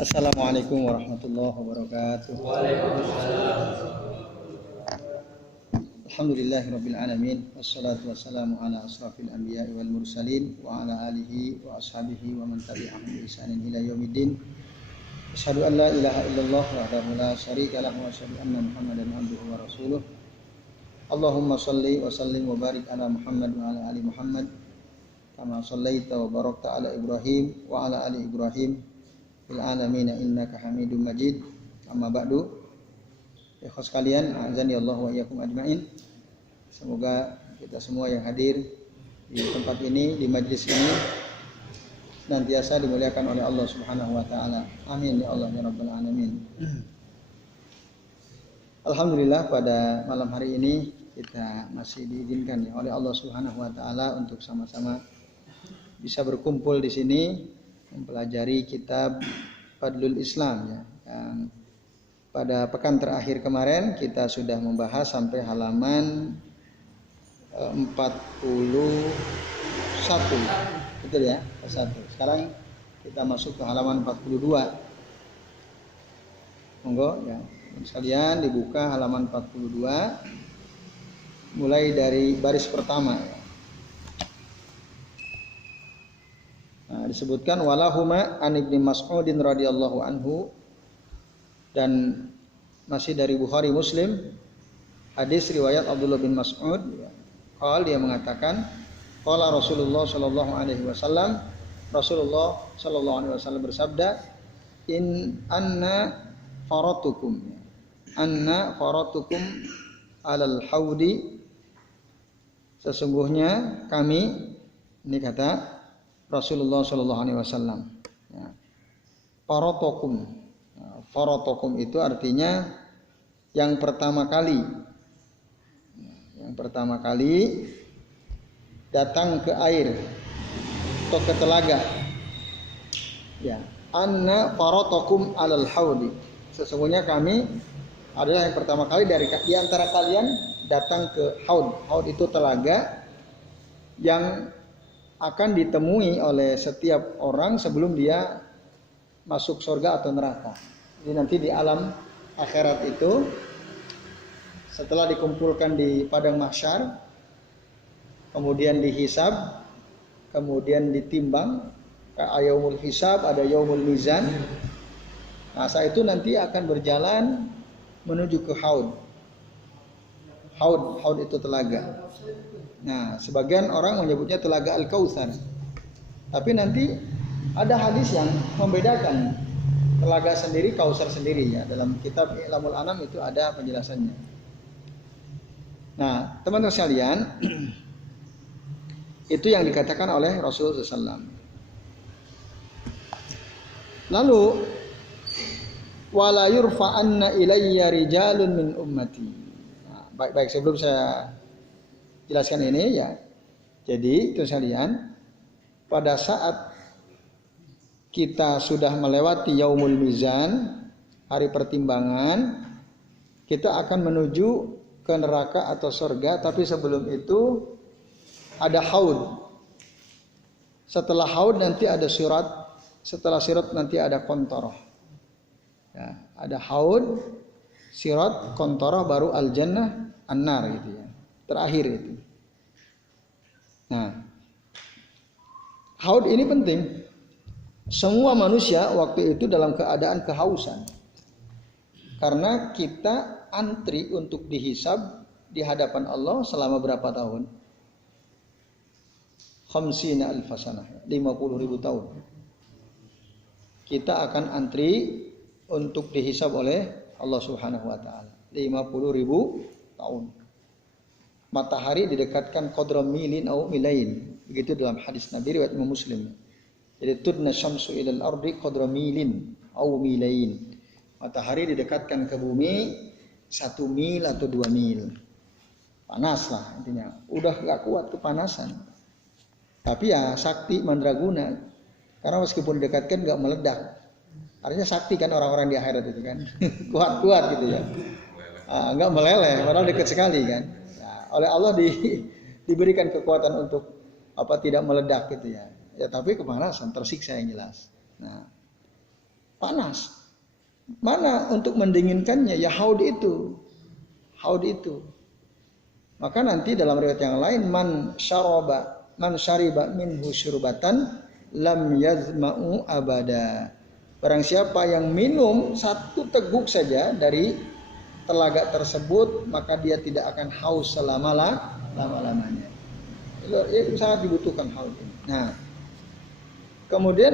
Assalamualaikum warahmatullahi wabarakatuh. Alhamdulillahirabbil alamin wassalatu wassalamu ala asrafil anbiya'i wal mursalin wa ala alihi wa ashabihi wa man tabi'ahum bi ihsanin ila yaumiddin. Asyhadu an la ilaha illallah wahdahu la syarika lahu wa asyhadu anna Muhammadan abduhu wa rasuluh. Allahumma shalli wa sallim wa barik ala Muhammad wa ala ali Muhammad kama shallaita wa barakta ala Ibrahim wa ala ali Ibrahim fil alamin innaka Hamidum Majid. Amma ba'du. Ikhwas sekalian, azani Allah wa iyyakum ajmain. Semoga kita semua yang hadir di tempat ini, di majlis ini senantiasa dimuliakan oleh Allah Subhanahu wa taala. Amin ya Allah ya rabbal alamin. Alhamdulillah pada malam hari ini kita masih diizinkan ya oleh Allah Subhanahu wa taala untuk sama-sama bisa berkumpul di sini mempelajari kitab Fadlul Islam ya. Yang pada pekan terakhir kemarin kita sudah membahas sampai halaman 41. Betul ya? 1. Sekarang kita masuk ke halaman 42. Monggo ya. Sekalian dibuka halaman 42 mulai dari baris pertama ya. Nah, disebutkan walahuma an Ibnu Mas'udin radhiyallahu anhu, dan masih dari Bukhari Muslim hadis riwayat Abdullah bin Mas'ud qala, dia mengatakan qala Rasulullah sallallahu alaihi wasallam, Rasulullah sallallahu alaihi wasallam bersabda, anna faratukum alal haudi, sesungguhnya kami, ini kata Rasulullah sallallahu alaihi wasallam ya. Faratokum itu artinya yang pertama kali datang ke air atau ke telaga ya. Anna faratokum alal haudi, sesungguhnya kami adalah yang pertama kali di antara kalian datang ke haud. Haud itu telaga yang akan ditemui oleh setiap orang sebelum dia masuk surga atau neraka. Jadi nanti di alam akhirat itu setelah dikumpulkan di padang mahsyar, kemudian dihisab, kemudian ditimbang, ada yaumul hisab, ada yaumul mizan. Nah, saat itu nanti akan berjalan menuju ke haud. Haud itu telaga. Nah, sebagian orang menyebutnya telaga Al-Kautsar. Tapi nanti ada hadis yang membedakan telaga sendiri, Kautsar sendiri ya. Dalam kitab I'lamul Anam itu ada penjelasannya. Nah, teman-teman sekalian, itu yang dikatakan oleh Rasulullah SAW. Lalu wala yurfa'anna ilayya rijalun min ummati. Nah, baik sebelum saya jelaskan ini ya. Jadi itu sekalian, pada saat kita sudah melewati yaumul mizan, hari pertimbangan, kita akan menuju ke neraka atau surga, tapi sebelum itu ada haud. Setelah haud nanti ada sirat, setelah sirat nanti ada qantharah. Ya, ada haud, sirat, qantharah, baru al-jannah, an-nar gitu ya. Terakhir itu. Nah, haud ini penting. Semua manusia waktu itu dalam keadaan kehausan. Karena kita antri untuk dihisab di hadapan Allah selama berapa tahun? 50.000 sanah, 50.000 tahun. Kita akan antri untuk dihisab oleh Allah Subhanahu wa taala. 50.000 tahun. Matahari didekatkan qadra milin au milain. Begitu dalam hadis Nabi riwayat Imam Muslim. Jadi tudna syamsu ilal ardi qadra milin au milain. Matahari didekatkan ke bumi 1 mil atau 2 mil. Panas lah intinya. Udah gak kuat kepanasan. Tapi ya sakti mandraguna. Karena meskipun didekatkan gak meledak. Artinya sakti kan orang-orang di akhirat itu kan. Kuat-kuat gitu ya. Gak meleleh, padahal dekat sekali kan. Oleh Allah diberikan kekuatan untuk tidak meledak gitu ya. Ya tapi kepanasan, tersiksa yang jelas. Nah, panas. Mana untuk mendinginkannya? Ya haud itu. Maka nanti dalam riwayat yang lain man syariba minhu syurbatan lam yazma'u abada. Barang siapa yang minum satu teguk saja dari telaga tersebut, maka dia tidak akan haus selama-lamanya. Itu sangat dibutuhkan haud ini. Nah, kemudian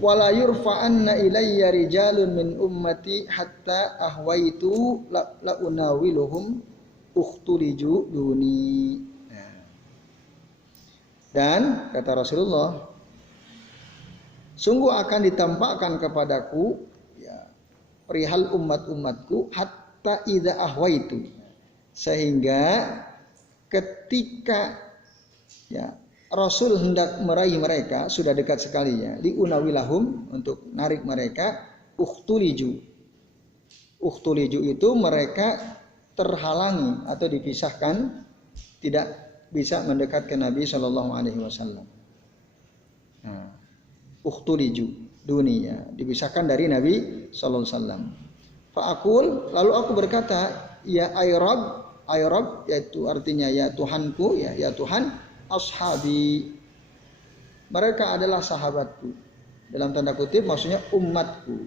wala yurfa'anna ilayya rijalun min ummati hatta ahwaitu la unawiluhum ukhtuliju duni. Nah. Dan kata Rasulullah, sungguh akan ditampakkan kepadaku ya, perihal umat-umatku hatta idza ahwaitu, sehingga ketika ya Rasul hendak meraih mereka, sudah dekat sekali ya, liunawilahum, untuk narik mereka, ukhtuliju itu mereka terhalangi atau dipisahkan, tidak bisa mendekat ke Nabi Shallallahu Alaihi Wasallam. Nah, ukhtuliju dunia, dipisahkan dari Nabi Shallallahu Alaihi Wasallam. Fa'akul, lalu aku berkata, ya Ayrab, yaitu artinya ya Tuhanku, ya Tuhan, ashabi, mereka adalah sahabatku. Dalam tanda kutip maksudnya umatku.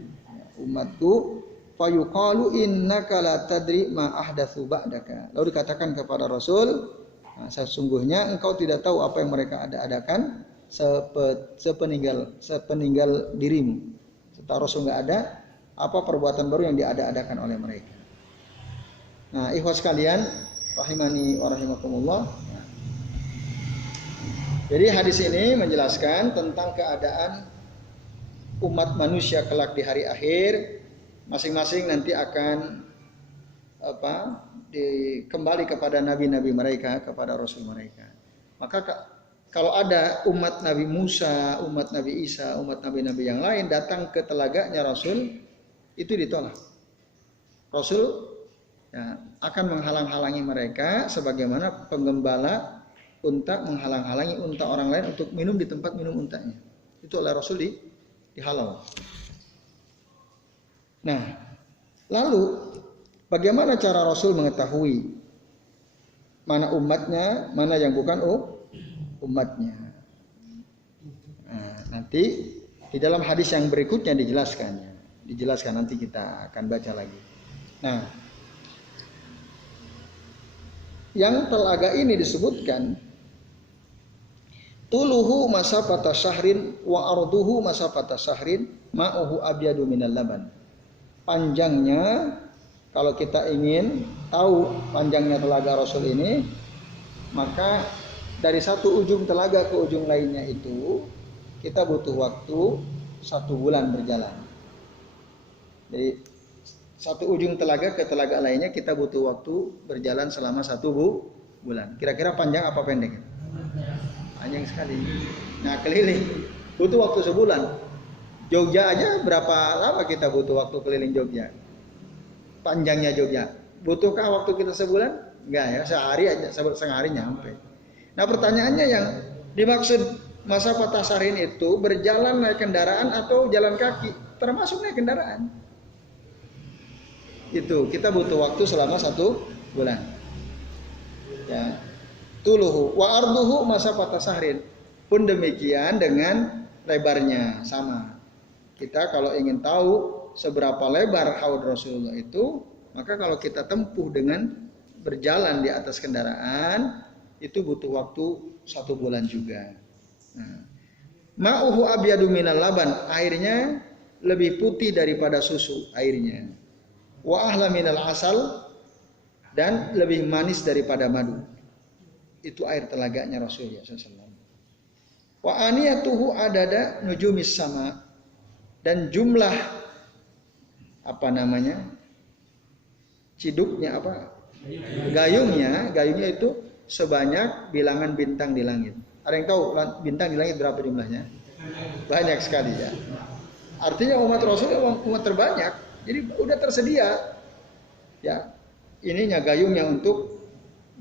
Fayuqalu innaka la tadri ma ahdatsu ba'daka. Lalu dikatakan kepada Rasul, nah, sesungguhnya engkau tidak tahu apa yang mereka adakan sepeninggal dirimu. Setelah Rasul enggak ada, apa perbuatan baru yang diada-adakan oleh mereka. Nah, ikhwas sekalian, rahimani wa rahimakumullah. Jadi hadis ini menjelaskan tentang keadaan umat manusia kelak di hari akhir. Masing-masing nanti akan kembali kepada nabi-nabi mereka, kepada rasul mereka. Maka kalau ada umat Nabi Musa, umat Nabi Isa, umat nabi-nabi yang lain datang ke telaganya Rasul, itu ditolak. Rasul ya, akan menghalang-halangi mereka sebagaimana penggembala unta menghalang-halangi unta orang lain untuk minum di tempat minum untanya. Itu oleh Rasul dihalau. Nah, lalu bagaimana cara Rasul mengetahui mana umatnya, mana yang bukan umatnya? Nah, nanti di dalam hadis yang berikutnya dijelaskan, nanti kita akan baca lagi. Nah, yang telaga ini disebutkan tuluhu masafata syahrin wa arduhu masafata syahrin ma'uhu abyadu minal laban. Panjangnya, kalau kita ingin tahu panjangnya telaga Rasul ini, maka dari satu ujung telaga ke ujung lainnya itu kita butuh waktu 1 bulan berjalan. Jadi satu ujung telaga ke telaga lainnya kita butuh waktu berjalan selama 1 bulan. Kira-kira panjang apa pendek? Panjang sekali. Nah, keliling butuh waktu sebulan. Jogja aja berapa lama kita butuh waktu keliling Jogja? Panjangnya Jogja. Butuhkah waktu kita sebulan? Enggak ya, sehari aja, sehari nyampe. Nah, pertanyaannya yang dimaksud masa patah syahrin itu berjalan naik kendaraan atau jalan kaki? Termasuk naik kendaraan. Itu kita butuh waktu selama 1 bulan. Ya. Tuluhu wa arduhu masa patah syahrin. Pun demikian dengan lebarnya sama. Kita kalau ingin tahu seberapa lebar haud Rasulullah itu, maka kalau kita tempuh dengan berjalan di atas kendaraan, itu butuh waktu 1 bulan juga. Nah, ma'uhu abyadu minal laban, airnya lebih putih daripada susu airnya. Wa ahla minal asal, dan lebih manis daripada madu. Itu air telaganya Rasulullah SAW. Wa aniyatuhu adada nujumis sama, dan jumlah ciduknya gayungnya itu sebanyak bilangan bintang di langit. Ada yang tahu bintang di langit berapa jumlahnya? Banyak sekali ya. Artinya umat Rasul umat terbanyak. Jadi udah tersedia ya ininya gayungnya untuk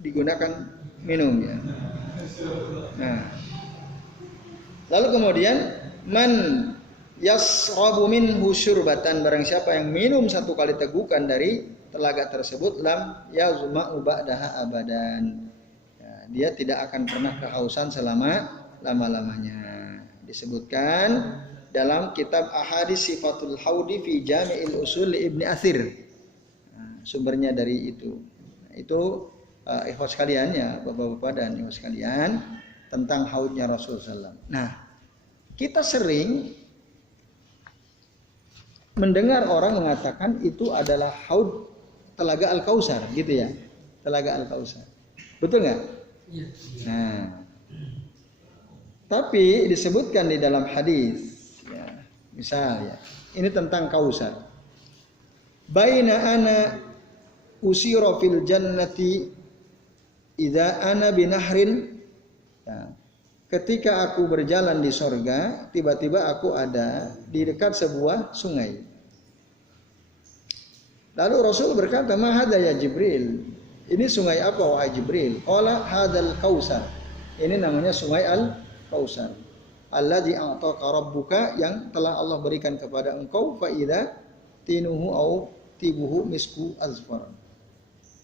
digunakan minum ya. Nah, lalu kemudian man yasrabu minhu syurbatan, barang siapa yang minum satu kali tegukan dari telaga tersebut, lam yazma'u ba'daha abadan, ya, dia tidak akan pernah kehausan selama lama-lamanya. Disebutkan dalam kitab Ahadits Sifatul Haudi fi Jami'il Usul Ibnu Athir. Nah, sumbernya dari itu. Itu ikhwas sekalian ya, bapak-bapak dan ibu sekalian, tentang haudnya Rasulullah SAW. Nah, kita sering mendengar orang mengatakan itu adalah haud telaga Al-Kautsar, gitu ya, telaga Al-Kautsar. Betul nggak? Iya. Nah, tapi disebutkan di dalam hadis, ya, misal ya, ini tentang Kautsar. Baina ana usira fil jannati idza ana binahrin. Ya. Ketika aku berjalan di sorga, tiba-tiba aku ada di dekat sebuah sungai. Lalu Rasul berkata, "Ma hadza ya Jibril?" Ini sungai apa wahai Jibril? Qala hadzal Kautsar. Ini namanya sungai Al-Kautsar. Alladzi a'taka rabbuka, yang telah Allah berikan kepada engkau, fa idza tinuhu au tibuhu misku azfar.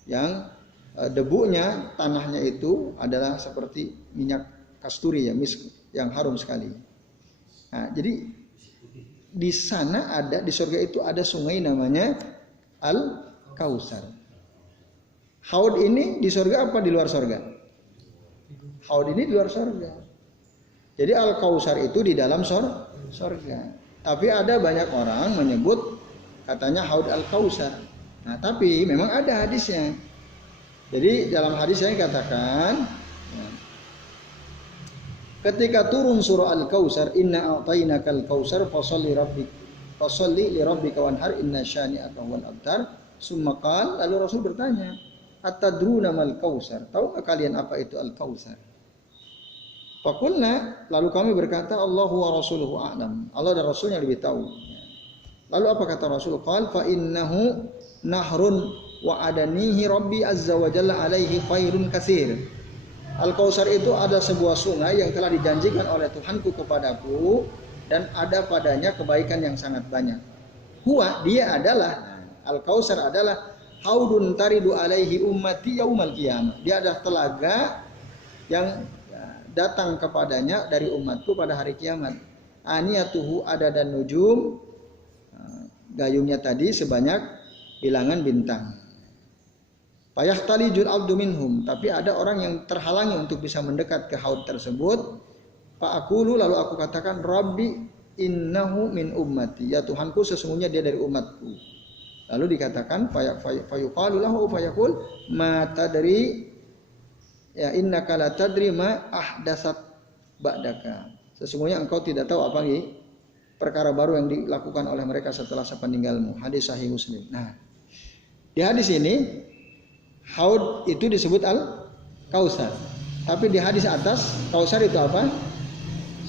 Yang debunya, tanahnya itu adalah seperti minyak kasturi ya, misk yang harum sekali. Nah, jadi di sana ada, di surga itu ada sungai namanya Al-Kautsar. Haud ini di surga apa di luar surga? Haud ini di luar surga. Jadi Al-Kautsar itu di dalam surga. Tapi ada banyak orang menyebut katanya Haud Al-Kautsar. Nah, tapi memang ada hadisnya. Jadi dalam hadis saya katakan, ketika turun surah Al-Kautsar, inna a'tainakal kautsar fasholli li rabbika wanhar inna syani'aka huwal abtar. Summa qala, lalu Rasul bertanya, atadruna mal kautsar? Tahu enggak kalian apa itu Al-Kautsar? Faqulna, lalu kami berkata, Allahu wa rasuluhu a'lam. Allah dan Rasulnya lebih tahu. Lalu apa kata Rasul? Qala fa innahu nahrun wa adanihi rabbi azza wa jalla alaihi khairun katsir. Al-Kautsar itu ada sebuah sungai yang telah dijanjikan oleh Tuhanku kepadaku dan ada padanya kebaikan yang sangat banyak. Huwa, dia adalah, Al-Kautsar adalah haudun taridu alaihi ummati yaumal qiyamah. Dia adalah telaga yang datang kepadanya dari umatku pada hari kiamat. Aniyatuhu ada dan nujum, gayungnya tadi sebanyak bilangan bintang. Fayahtalijul abdu minhum, tapi ada orang yang terhalangi untuk bisa mendekat ke haud tersebut. Fa'aqulu, lalu aku katakan, Rabbi innahu min ummati, ya Tuhanku sesungguhnya dia dari umatku. Lalu dikatakan fayuqalu lahu fayaqul ma tadri ya innaka la tadri ma ahdatsat ba'daka. Sesungguhnya engkau tidak tahu apa nih perkara baru yang dilakukan oleh mereka setelah sepeninggalmu. Hadis sahih Muslim. Nah, di hadis ini haud itu disebut Al-Kautsar. Tapi di hadis atas Kautsar itu apa?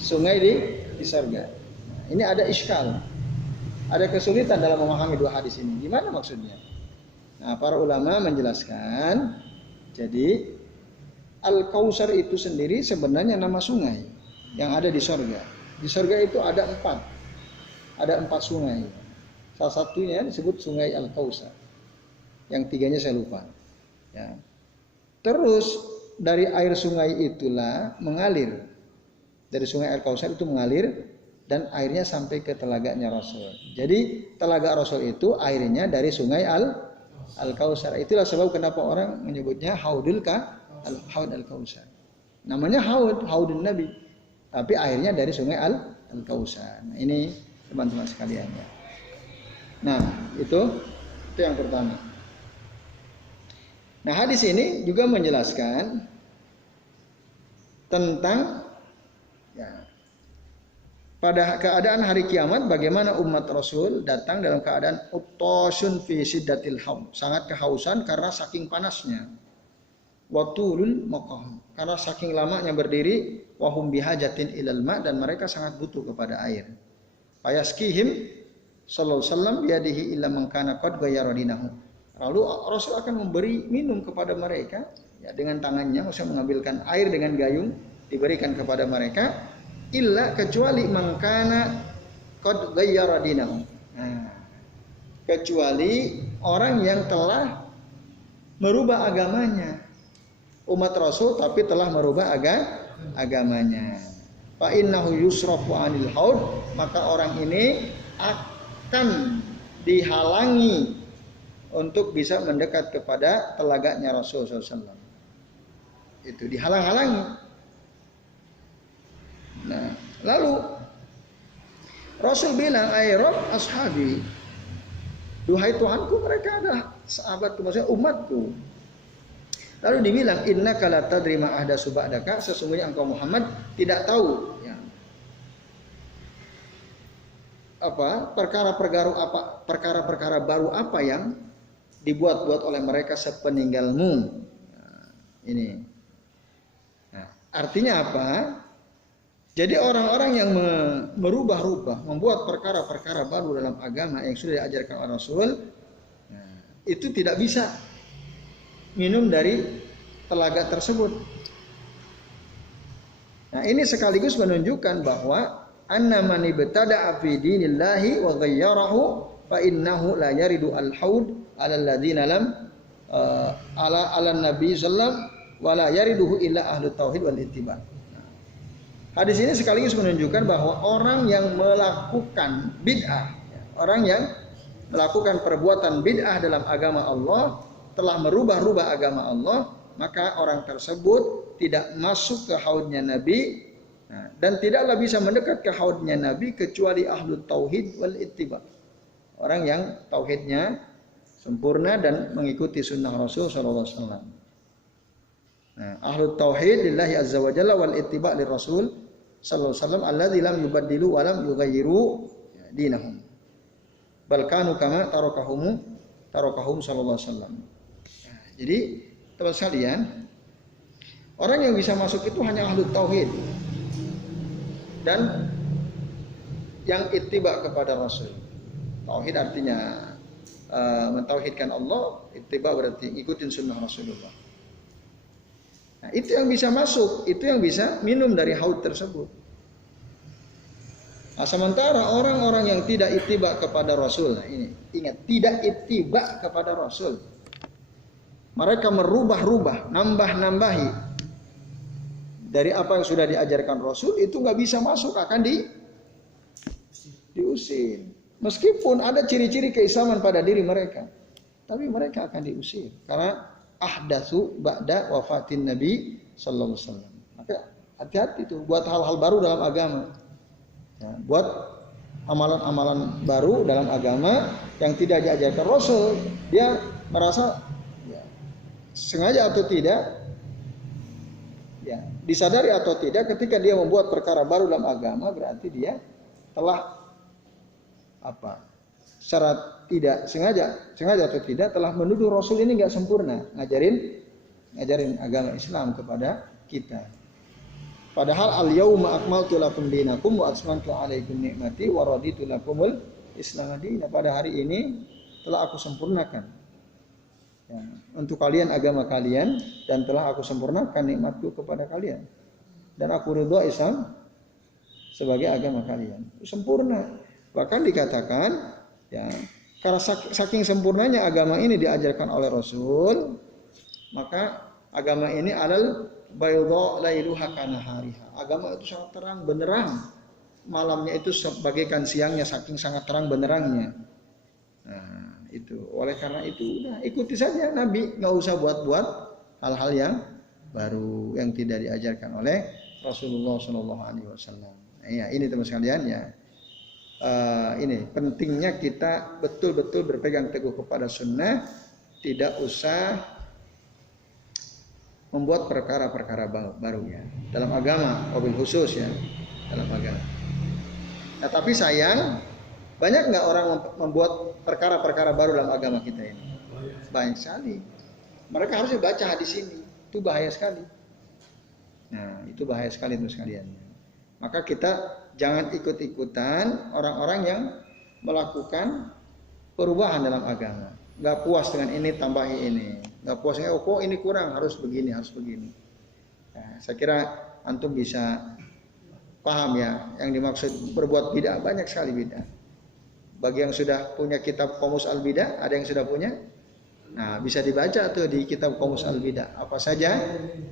Sungai di surga. Nah, ini ada iskal. Ada kesulitan dalam memahami dua hadis ini. Gimana maksudnya? Nah, para ulama menjelaskan, jadi Al-Kautsar itu sendiri sebenarnya nama sungai yang ada di surga. Di surga itu ada empat sungai. Salah satunya disebut sungai Al-Kautsar. Yang tiganya saya lupa. Ya. Terus dari air sungai itulah mengalir. Dari sungai Al-Kautsar itu mengalir dan airnya sampai ke telaganya Rasul. Jadi telaga Rasul itu airnya dari sungai Al-Kautsar. Itulah sebab kenapa orang menyebutnya Haud Al-Kautsar. Namanya Haudun Nabi. Tapi airnya dari sungai Al-Kautsar. Nah, ini teman-teman sekalian ya. Nah, itu yang pertama. Nah, hadis ini juga menjelaskan tentang ya, pada keadaan hari kiamat bagaimana umat Rasul datang dalam keadaan uttasyun fi siddatil haum, sangat kehausan karena saking panasnya. Watulul maqam, karena saking lamanya berdiri, wahum bihajatin ilal ma, dan mereka sangat butuh kepada air. Fayaskihim sallallahu alaihi wasallam biyadihi illa man kana qad ghayyara dinahu. Lalu Rasul akan memberi minum kepada mereka ya, dengan tangannya, maksudnya mengambilkan air dengan gayung diberikan kepada mereka, illa kecuali mangkana qad ghayyara dinahu. Nah, kecuali orang yang telah merubah agamanya. Umat Rasul tapi telah merubah agamanya. Fa innahu yusrafu 'anil haud, maka orang ini akan dihalangi untuk bisa mendekat kepada telaganya Rasul SAW. Itu dihalang-halangi. Nah, lalu Rasul bilang, "Ai Rabb ashabi." Duhai Tuhanku, mereka adalah sahabatku, maksudnya umatku. Lalu dibilang, "Innaka la tadri ma ahdatsu ba'daka." Sesungguhnya engkau Muhammad tidak tahu ya, perkara-perkara baru apa yang dibuat-buat oleh mereka sepeninggalmu. Nah, ini. Nah, artinya apa? Jadi orang-orang yang merubah-rubah, membuat perkara-perkara baru dalam agama yang sudah diajarkan oleh Rasul, nah, itu tidak bisa minum dari telaga tersebut. Nah, ini sekaligus menunjukkan bahwa anna man ibtada'a fi dinillahi wa ghayyarahu fa innahu la yaridu al-haud 'ala alladziina lam ala nabi sallam wa la yariduhu illa ahlut tauhid wal ittiba'. Hadis ini sekaligus menunjukkan bahwa orang yang melakukan bid'ah, orang yang melakukan perbuatan bid'ah dalam agama Allah, telah merubah-rubah agama Allah, maka orang tersebut tidak masuk ke haudnya Nabi, dan tidaklah bisa mendekat ke haudnya Nabi kecuali ahlu tauhid wal ittiba, orang yang tauhidnya sempurna dan mengikuti sunnah Rasul sallallahu alaihi wasallam. Nah, ahlu tauhid lillahi azza wa jalla wal ittiba li Rasul sallallahu alaihi wasallam alladzi lam yubaddilu wa lam yughayyiru dinahum bal kanu kama tarakahum sallallahu alaihi wasallam. Nah, jadi teman sekalian, orang yang bisa masuk itu hanya ahlu tauhid dan yang ittiba kepada Rasul. Tauhid artinya mentauhidkan Allah, ittiba berarti ikutin sunnah Rasulullah. Nah, itu yang bisa masuk, itu yang bisa minum dari haud tersebut. Nah, sementara orang-orang yang tidak ittiba kepada Rasul, nah ini ingat, tidak ittiba kepada Rasul, mereka merubah-rubah, nambah-nambahi dari apa yang sudah diajarkan Rasul, itu nggak bisa masuk, akan diusir. Meskipun ada ciri-ciri keislaman pada diri mereka, tapi mereka akan diusir karena ahdatsu ba'da wafatin Nabi sallallahu alaihi wasallam. Maka hati-hati tuh buat hal-hal baru dalam agama. Ya, buat amalan-amalan baru dalam agama yang tidak diajarkan Rasul, dia merasa ya, sengaja atau tidak, ya, disadari atau tidak, ketika dia membuat perkara baru dalam agama, berarti dia telah secara tidak sengaja atau tidak telah menuduh Rasul ini nggak sempurna ngajarin agama Islam kepada kita. Padahal al-yauma akmaltu lakum dinakum wa atmamtu alaikum ni'mati wa raditu lakumul Islam dinan. Pada hari ini telah aku sempurnakan ya, untuk kalian agama kalian, dan telah aku sempurnakan nikmatku kepada kalian, dan aku ridha Islam sebagai agama kalian. Sempurna. Bahkan dikatakan ya, karena saking sempurnanya agama ini diajarkan oleh Rasul, maka agama ini alal bayda lailuha kanahariha. Agama itu sangat terang benderang, malamnya itu bagaikan siangnya, saking sangat terang benderangnya. Nah, itu. Oleh karena itu udah ikuti saja Nabi, nggak usah buat-buat hal-hal yang baru yang tidak diajarkan oleh Rasulullah Shallallahu Alaihi Wasallam. Nah, ya, ini teman sekalian ya. Ini pentingnya kita betul-betul berpegang teguh kepada sunnah, tidak usah membuat perkara-perkara baru ya dalam agama, wabil khusus ya dalam agama. Nah, tapi sayang, banyak nggak orang membuat perkara-perkara baru dalam agama kita ini? Banyak sekali. Mereka harusnya baca hadis ini, itu bahaya sekali. Nah, itu bahaya sekali itu sekalian. Maka kita jangan ikut-ikutan orang-orang yang melakukan perubahan dalam agama. Nggak puas dengan ini, tambahi ini. Nggak puas, kok ini kurang, harus begini, harus begini. Nah, saya kira antum bisa paham ya, yang dimaksud berbuat bid'ah banyak sekali bid'ah. Bagi yang sudah punya kitab Qomus Al-Bidah, ada yang sudah punya? Nah, bisa dibaca tuh di kitab Qomus Al-Bidah. Apa saja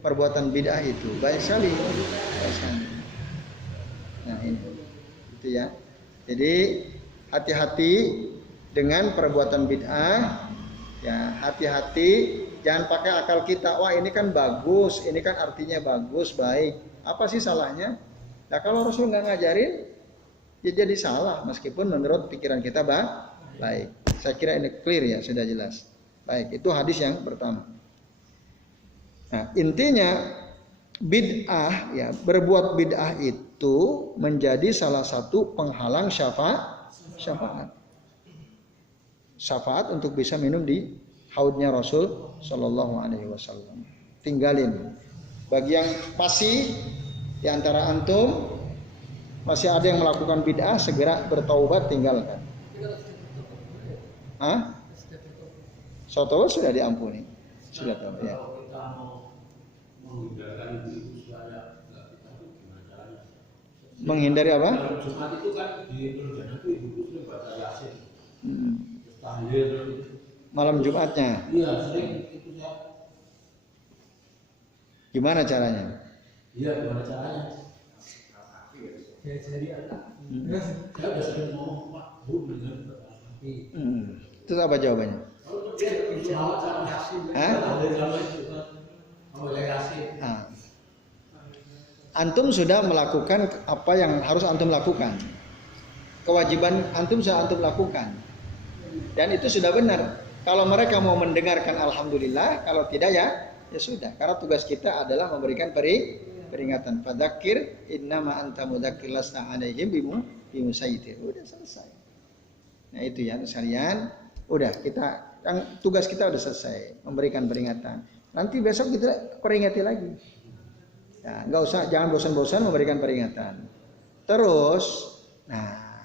perbuatan bid'ah itu? Banyak sekali. Nah, ini. Itu ya. Jadi, hati-hati dengan perbuatan bid'ah. Ya, hati-hati, jangan pakai akal kita. Wah, ini kan bagus, ini kan artinya bagus, baik. Apa sih salahnya? Nah, kalau Rasul nggak ngajarin, ya jadi salah meskipun menurut pikiran kita baik. Saya kira ini clear ya, sudah jelas. Baik, itu hadis yang pertama. Nah, intinya bid'ah ya, berbuat bid'ah itu menjadi salah satu penghalang syafaat. Syafaat untuk bisa minum di haudnya Rasul Shallallahu Alaihi Wasallam. Tinggalin. Bagi yang pasti di antara antum masih ada yang melakukan bid'ah, segera bertaubat, tinggalkan. Hah? Soto sudah diampuni. Sudah tahu ya. Menghindari apa? Jumat itu kan di perjalanan itu ibu muslim baca Yasin. Malam Jumatnya. Iya, sering itu saya. Gimana caranya? Iya, gimana caranya? Ya jadi anak. Saya udah sering ngomong Pak, Bu dengan Terus apa jawabannya? Hah? Antum sudah melakukan apa yang harus antum lakukan. Kewajiban antum sudah antum lakukan. Dan itu sudah benar. Kalau mereka mau mendengarkan alhamdulillah, kalau tidak ya sudah. Karena tugas kita adalah memberikan peringatan. Fadzakir innama anta mudzakir lasta 'alaihim bimusaitir. Udah selesai. Nah itu ya sekalian. Udah kita tugas kita udah selesai, memberikan peringatan. Nanti besok kita peringati lagi. Ya, nggak usah, jangan bosan-bosan memberikan peringatan. Terus, nah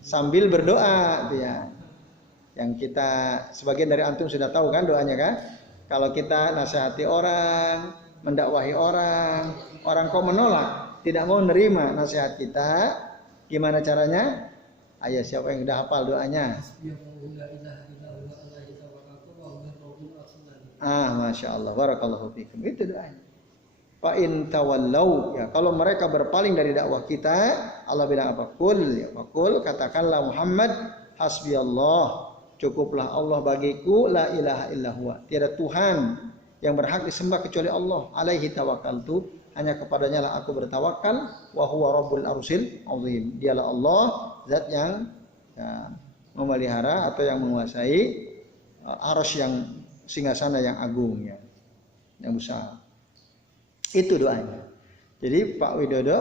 sambil berdoa, ya. Yang kita sebagian dari antum sudah tahu kan doanya kan? Kalau kita nasihati orang, mendakwahi orang kok menolak, tidak mau menerima nasihat kita, gimana caranya? Ayo siapa yang sudah hafal doanya? Masya Allah, barakallahu fikum. Itu doanya. Fa in tawallau, ya kalau mereka berpaling dari dakwah kita, Allah bilang apa? Qul katakanlah Muhammad, hasbiyallah, cukuplah Allah bagiku, la ilaha illallah. Tiada Tuhan yang berhak disembah kecuali Allah. Alaihi tawakkaltu, hanya kepadanya lah aku bertawakal. Wa huwa rabbul arsyil azim. Dialah Allah, zat yang memelihara atau yang menguasai arsy yang singgasana yang agung ya, yang besar. Itu doanya. Jadi Pak Widodo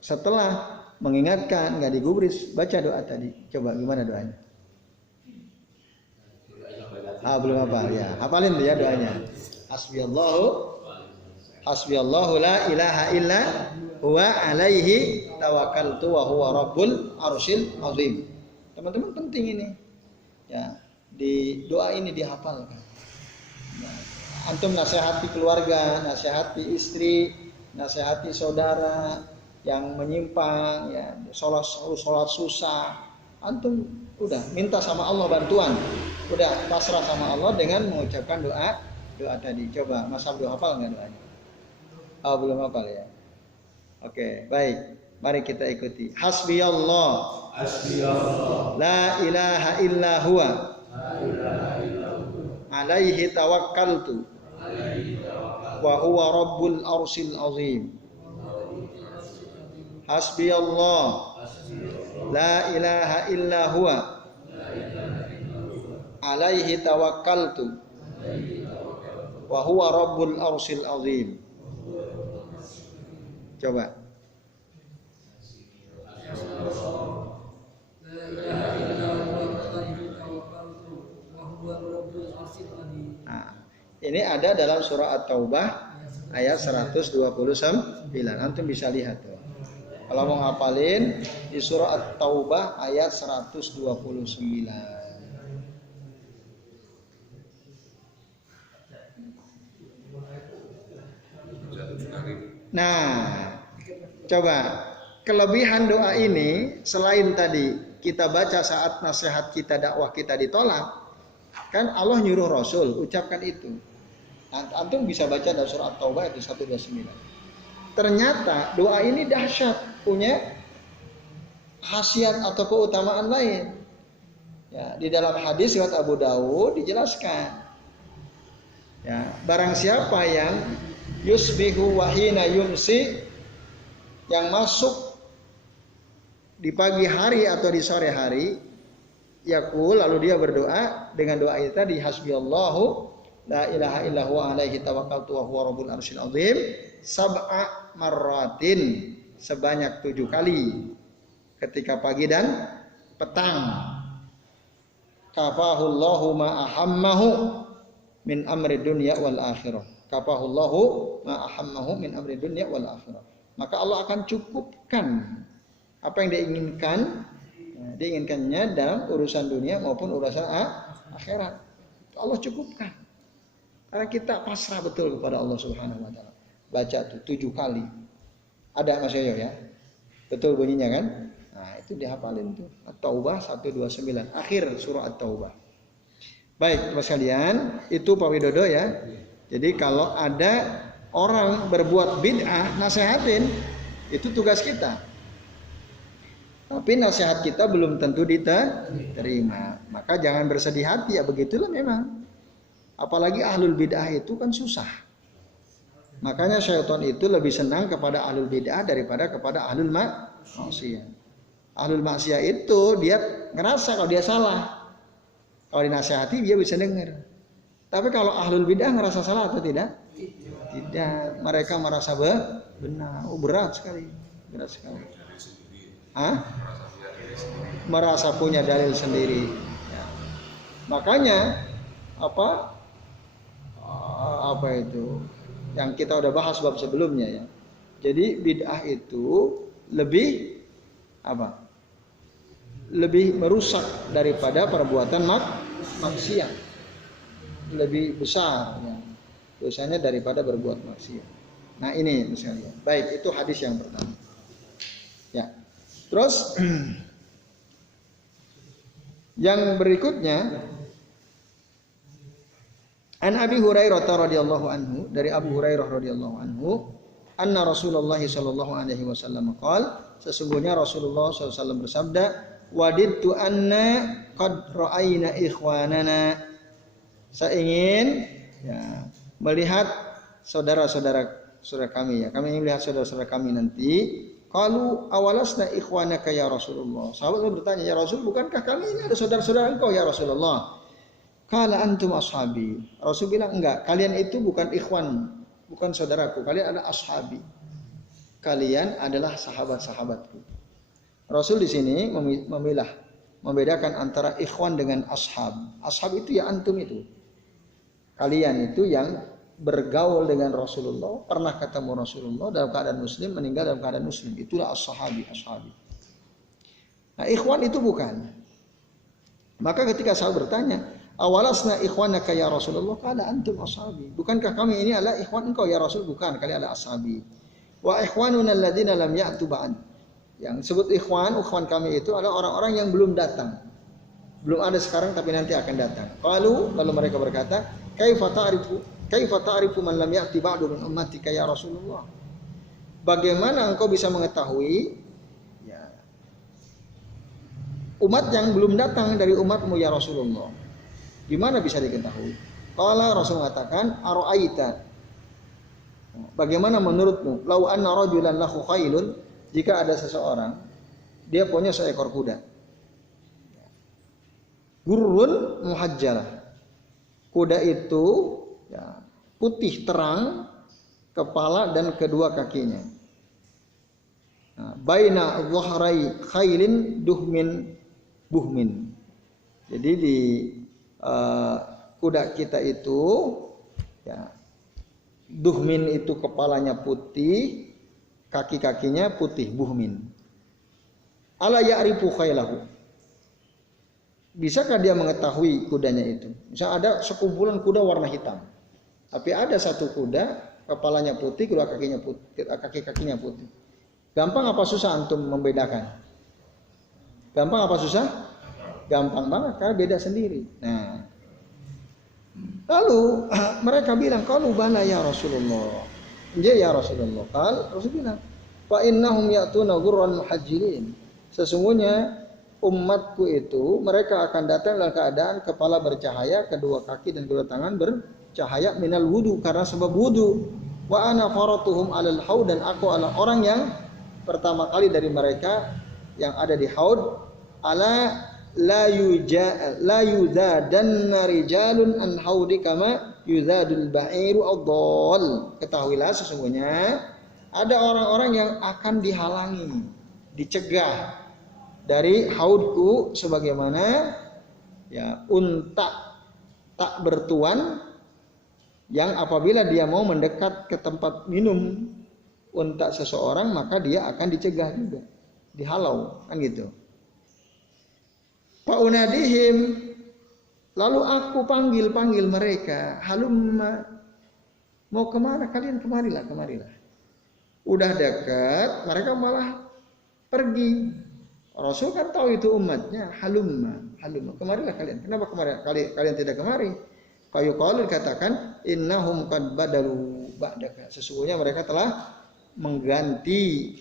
setelah mengingatkan nggak digubris, baca doa tadi. Coba gimana doanya? Belum hafal ya. Hafalin tuh ya doanya. Hasbiyallahu la ilaha illa huwa alaihi tawakkaltu wa huwa rabbul arsyil azim. Teman-teman penting ini. Ya, di doa ini dihafalkan. Nah, antum nasihati keluarga, nasihati istri, nasihati saudara yang menyimpang, ya, sholat susah. Antum udah minta sama Allah bantuan, udah pasrah sama Allah dengan mengucapkan doa tadi. Coba Mas Abdul hafal nggak doanya? Belum hafal ya. Oke, baik. Mari kita ikuti. Hasbiyallah, la ilaha illa huwa, alaihi tawakkaltu, wa huwa rabbul arsyil azim. Hasbiyallah, la ilaha illa huwa, alaihi tawakkaltu, wa huwa rabbul arsyil azim. Coba. Ini ada dalam surah At-Taubah ayat 129. Antum bisa lihat tuh. Kalau mau ngapalin di surah At-Taubah ayat 129. Nah, coba kelebihan doa ini selain tadi kita baca saat nasihat kita, dakwah kita ditolak, kan Allah nyuruh Rasul ucapkan itu. Antum bisa baca dalam surah At-Taubah ayat 129. Ternyata doa ini dahsyat, punya khasiat atau keutamaan lain. Ya, di dalam hadis riwayat Abu Dawud dijelaskan. Ya, barang siapa yang yusbihu wahina yumsi, yang masuk di pagi hari atau di sore hari, yaqul, lalu dia berdoa dengan doa itu tadi, hasbiyallahu la ilaha illahu alaihi tawakkaltu wa huwa rabbul arsyil azim, sab'a marratin, sebanyak 7 kali ketika pagi dan petang. Kafahullahu ma ahammahu min amri dunya wal akhirah. Kafahullahu ma ahammahu min amri dunya wal akhirah. Maka Allah akan cukupkan apa yang diinginkan, diinginkannya dalam urusan dunia maupun urusan akhirat. Allah cukupkan. Karena kita pasrah betul kepada Allah Subhanahu wa taala. Baca tuh 7 kali. Ada Mas Yoyo ya? Betul bunyinya kan? Nah, itu dihafalin tuh. At-Taubah 129, akhir surah At-Taubah. Baik, Mas kalian, itu Pak Widodo ya. Jadi kalau ada orang berbuat bid'ah, nasehatin, itu tugas kita. Tapi nasihat kita belum tentu diterima. Maka jangan bersedih hati, ya begitulah memang. Apalagi ahlul bid'ah itu kan susah. Makanya syaitan itu lebih senang kepada ahlul bid'ah daripada kepada ahlul maksiyah. Ahlul maksiyah itu dia ngerasa kalau dia salah. Kalau dinasihati dia bisa dengar. Tapi kalau ahlul bid'ah ngerasa salah atau tidak? Tidak. Mereka merasa benar. Oh, berat sekali. Berat sekali. Hah? Merasa punya dalil sendiri. Ya. Makanya apa itu yang kita udah bahas bab sebelumnya ya. Jadi bid'ah itu lebih apa? Lebih merusak daripada perbuatan maksiat. Lebih besar ya, dosanya daripada berbuat maksiat. Nah ini misalnya. Baik, itu hadis yang pertama. Ya. Terus yang berikutnya, an Abi Hurairah radhiyallahu anhu, dari Abu Hurairah radhiyallahu anhu, anna Rasulullah sallallahu alaihi wasallam qala, sesungguhnya Rasulullah sallallahu alaihi wasallam bersabda, wadidtu anna qad ra'ayna ikhwanana, saya ingin ya, melihat saudara-saudara kami ya, kami ingin melihat saudara-saudara kami nanti. Qalu awalasna ikhwanaka ya Rasulullah. Sahabat bertanya, ya Rasul, bukankah kami ini ada saudara-saudara engkau ya Rasulullah? Qala antum ashabi. Rasul bilang, enggak, kalian itu bukan ikhwan, bukan saudaraku, kalian adalah ashabi. Kalian adalah sahabat-sahabatku. Rasul di sini membedakan antara ikhwan dengan ashab. Ashab itu ya antum itu. Kalian itu yang bergaul dengan Rasulullah, pernah ketemu Rasulullah dalam keadaan muslim, meninggal dalam keadaan muslim. Itulah ashabi. Nah, ikhwan itu bukan. Maka ketika sahabat bertanya, awalasna ikhwanaka ya Rasulullah, qala antum ashabi. Bukankah kami ini adalah ikhwan engkau ya Rasul? Bukan, kalian adalah ashabi. Wa ikhwanuna alladziina lam ya'tu ba'd. Yang disebut ikhwan kami itu adalah orang-orang yang belum datang. Belum ada sekarang tapi nanti akan datang. Lalu mereka berkata, kaifa ta'rifu man lam ya'ti ba'du min ummatika ya Rasulullah? Bagaimana engkau bisa mengetahui ya, umat yang belum datang dari umatmu ya Rasulullah? Gimana bisa diketahui? Qala, Rasul mengatakan, ara'aita, bagaimana menurutmu, lau anna rajulan lahu khailun, jika ada seseorang dia punya seekor kuda, gurrun muhajjalah, kuda itu ya, putih terang kepala dan kedua kakinya, baina dhahrai khailin duhmin buhmin. Jadi di kuda kita itu ya, duhmin itu kepalanya putih, kaki-kakinya putih, buhmin. Ala ya'rifu khailahu. Bisakah dia mengetahui kudanya itu? Misal ada sekumpulan kuda warna hitam, tapi ada satu kuda kepalanya putih, kedua kakinya putih, kaki-kakinya putih. Gampang apa susah antum membedakan? Gampang apa susah? Gampang banget karena beda sendiri. Nah, lalu mereka bilang, "Qalu bala ya Rasulullah." Ya ya Rasulullah. Rasul bilang, "Fa innahum ya'tuna ghurran muhajjirin." Sesungguhnya umatku itu mereka akan datang dalam keadaan kepala bercahaya, kedua kaki dan kedua tangan bercahaya minal wudu karena sebab wudu. Wa ana faratuhum 'alal haud, dan aku adalah orang yang pertama kali dari mereka yang ada di haud. Ala la yuzadanna rijalun an haudi kama yuzadul ba'iru ad-dall. Ketahuilah sesungguhnya ada orang-orang yang akan dihalangi, dicegah dari haudku sebagaimana ya unta tak bertuan yang apabila dia mau mendekat ke tempat minum unta seseorang maka dia akan dicegah juga, dihalau, kan gitu. Fa'unadihim, lalu aku panggil mereka, halumma, mau kemana kalian, kemarilah. Udah dekat, mereka malah pergi. Rasul kan tahu itu umatnya, halumma, kemarilah kalian. Kenapa kalian tidak kemari? Kayu qalu dikatakan, innahum qad badalu ba'daka. Sesungguhnya mereka telah mengganti.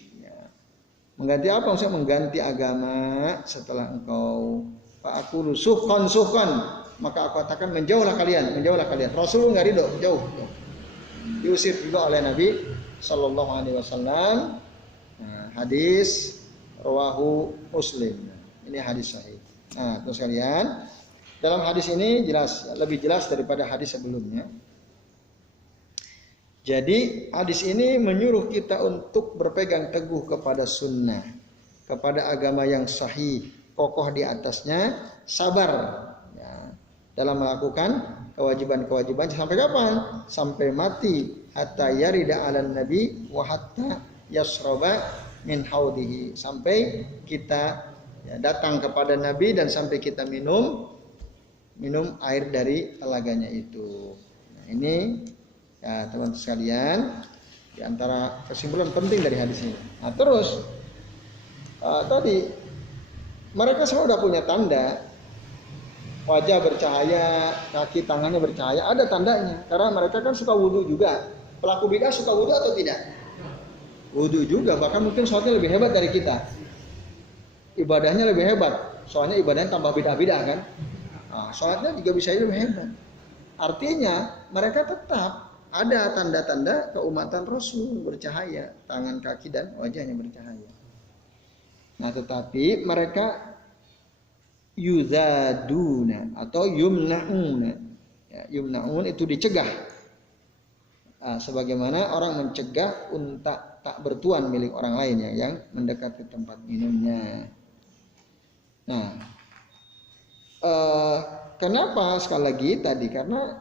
Mengganti apa? Maksudnya mengganti agama setelah engkau. Pak aku suhkan. Maka aku katakan menjauhlah kalian. Rasul nggak ridho, jauh. Diusir juga oleh Nabi Sallallahu Alaihi Wasallam. Hadis rawahu Muslim. Ini hadis sahih. Nah, terus kalian dalam hadis ini lebih jelas daripada hadis sebelumnya. Jadi hadis ini menyuruh kita untuk berpegang teguh kepada sunnah, kepada agama yang sahih, kokoh di atasnya, sabar ya, dalam melakukan kewajiban-kewajiban sampai kapan? Sampai mati. Hatta yarida 'alan nabi wa hatta yasroba min haudihi, sampai kita ya, datang kepada Nabi dan sampai kita minum air dari telaganya itu. Nah, ini ya teman-teman sekalian, di antara kesimpulan penting dari hadis ini. Nah terus tadi mereka semua udah punya tanda, wajah bercahaya, kaki tangannya bercahaya, ada tandanya. Karena mereka kan suka wudhu juga. Pelaku bid'ah suka wudhu atau tidak? Wudhu juga, bahkan mungkin sholatnya lebih hebat dari kita. Ibadahnya lebih hebat, soalnya ibadahnya tambah bid'ah kan. Nah, sholatnya juga bisa lebih hebat. Artinya mereka tetap ada tanda-tanda keumatan Rasul bercahaya, tangan, kaki dan wajahnya bercahaya. Nah, tetapi mereka yuzaduna atau yumnauna. Ya, yumnaun itu dicegah. Nah, sebagaimana orang mencegah unta tak bertuan milik orang lainnya yang mendekat ke tempat minumnya. Nah, kenapa sekali lagi tadi? Karena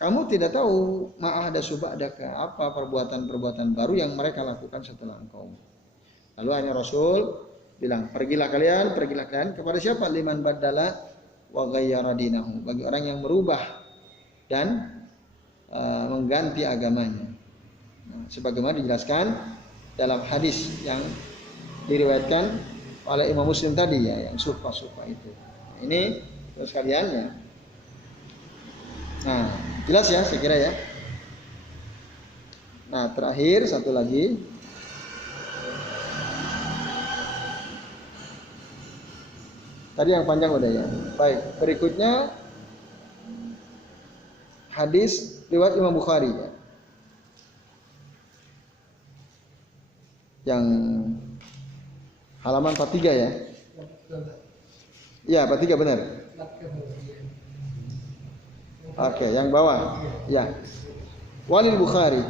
kamu tidak tahu ma'ahda suba'daka, apa perbuatan-perbuatan baru yang mereka lakukan setelah engkau. Lalu hanya Rasul bilang, pergilah kalian kepada siapa? Liman badala wa ghayyara dinahu, bagi orang yang merubah dan mengganti agamanya. Nah, sebagaimana dijelaskan dalam hadis yang diriwayatkan oleh Imam Muslim tadi ya, yang sufa itu. Nah, ini terus kalian ya. Nah, jelas ya saya kira ya. Nah, terakhir satu lagi. Tadi yang panjang udah ya. Baik, berikutnya hadis riwayat Imam Bukhari ya. Yang halaman 43 ya. Iya, 43 benar. Oke, yang bawah. Ya. Walil Bukhari.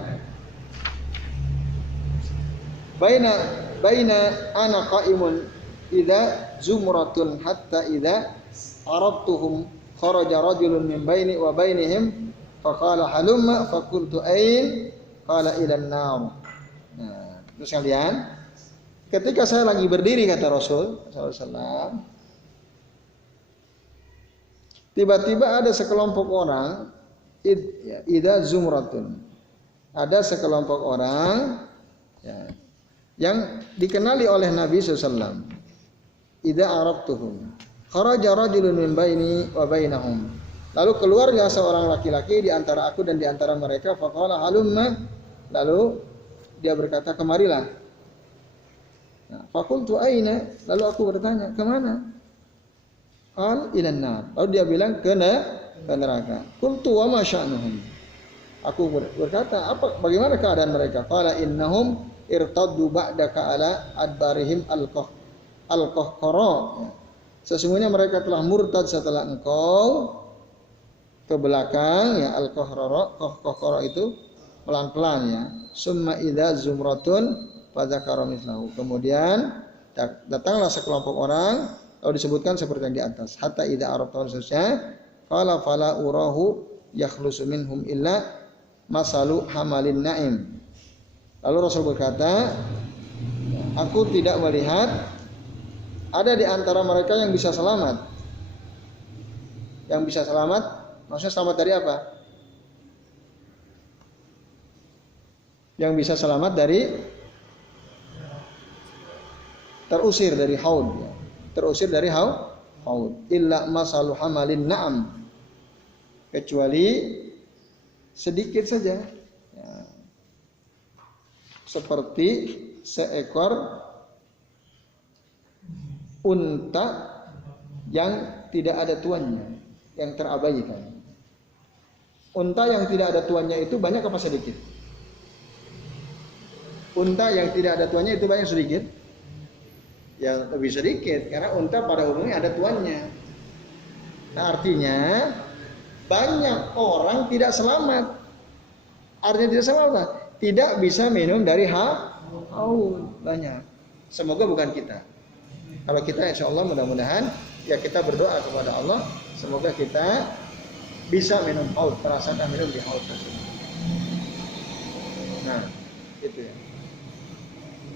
Baina ana qa'imun idza zumratun hatta idza arabtuhum kharaja rajulun min baini wa bainihim faqala halumma faqultu ain qala ila an-nar. Nah, terus kalian, ketika saya lagi berdiri kata Rasul SAW, tiba-tiba ada sekelompok orang, idza zumratun, ada sekelompok orang ya, yang dikenali oleh Nabi SAW. Idza arabtuhum kharaja rajulun min baini wa bainahum. Lalu keluarlah seorang laki-laki di antara aku dan di antara mereka, faqala halumma, lalu dia berkata kemarilah. Nah, faqultu aina, lalu aku bertanya kemana? Qal ilan nar, lalu dia bilang ke neraka. Qultu wa ma sya'nuhum, aku berkata bagaimana keadaan mereka? Qala innahum irtaddu ba'daka ala adbarihim al-qahqara. Sesungguhnya mereka telah murtad setelah engkau ke belakang, ya al-qahqara itu pelan-pelan ya. Summa idza zumratun fadzakara mislahu. Kemudian datanglah sekelompok orang, lalu disebutkan seperti yang di atas. Hatta idza arafta selesai, qala fala urahu yakhlusu minhum illa masalu hamalin na'im. Lalu Rasul berkata, aku tidak melihat ada di antara mereka yang bisa selamat. Yang bisa selamat, maksudnya selamat dari apa? Yang bisa selamat dari terusir dari haud, ya. Terusir dari haud. Illa masalu hamalin na'am, kecuali sedikit saja, ya. Seperti seekor unta yang tidak ada tuannya, yang terabaikan. Unta yang tidak ada tuannya itu banyak apa sedikit? Unta yang tidak ada tuannya itu banyak sedikit? Ya lebih sedikit, karena unta pada umumnya ada tuannya. Nah, artinya banyak orang tidak selamat. Artinya tidak selamat, tidak bisa minum dari haud, banyak. Semoga bukan kita. Kalau kita insya Allah mudah-mudahan ya kita berdoa kepada Allah, semoga kita bisa minum haud, merasakan minum di haud tersebut. Nah, itu ya.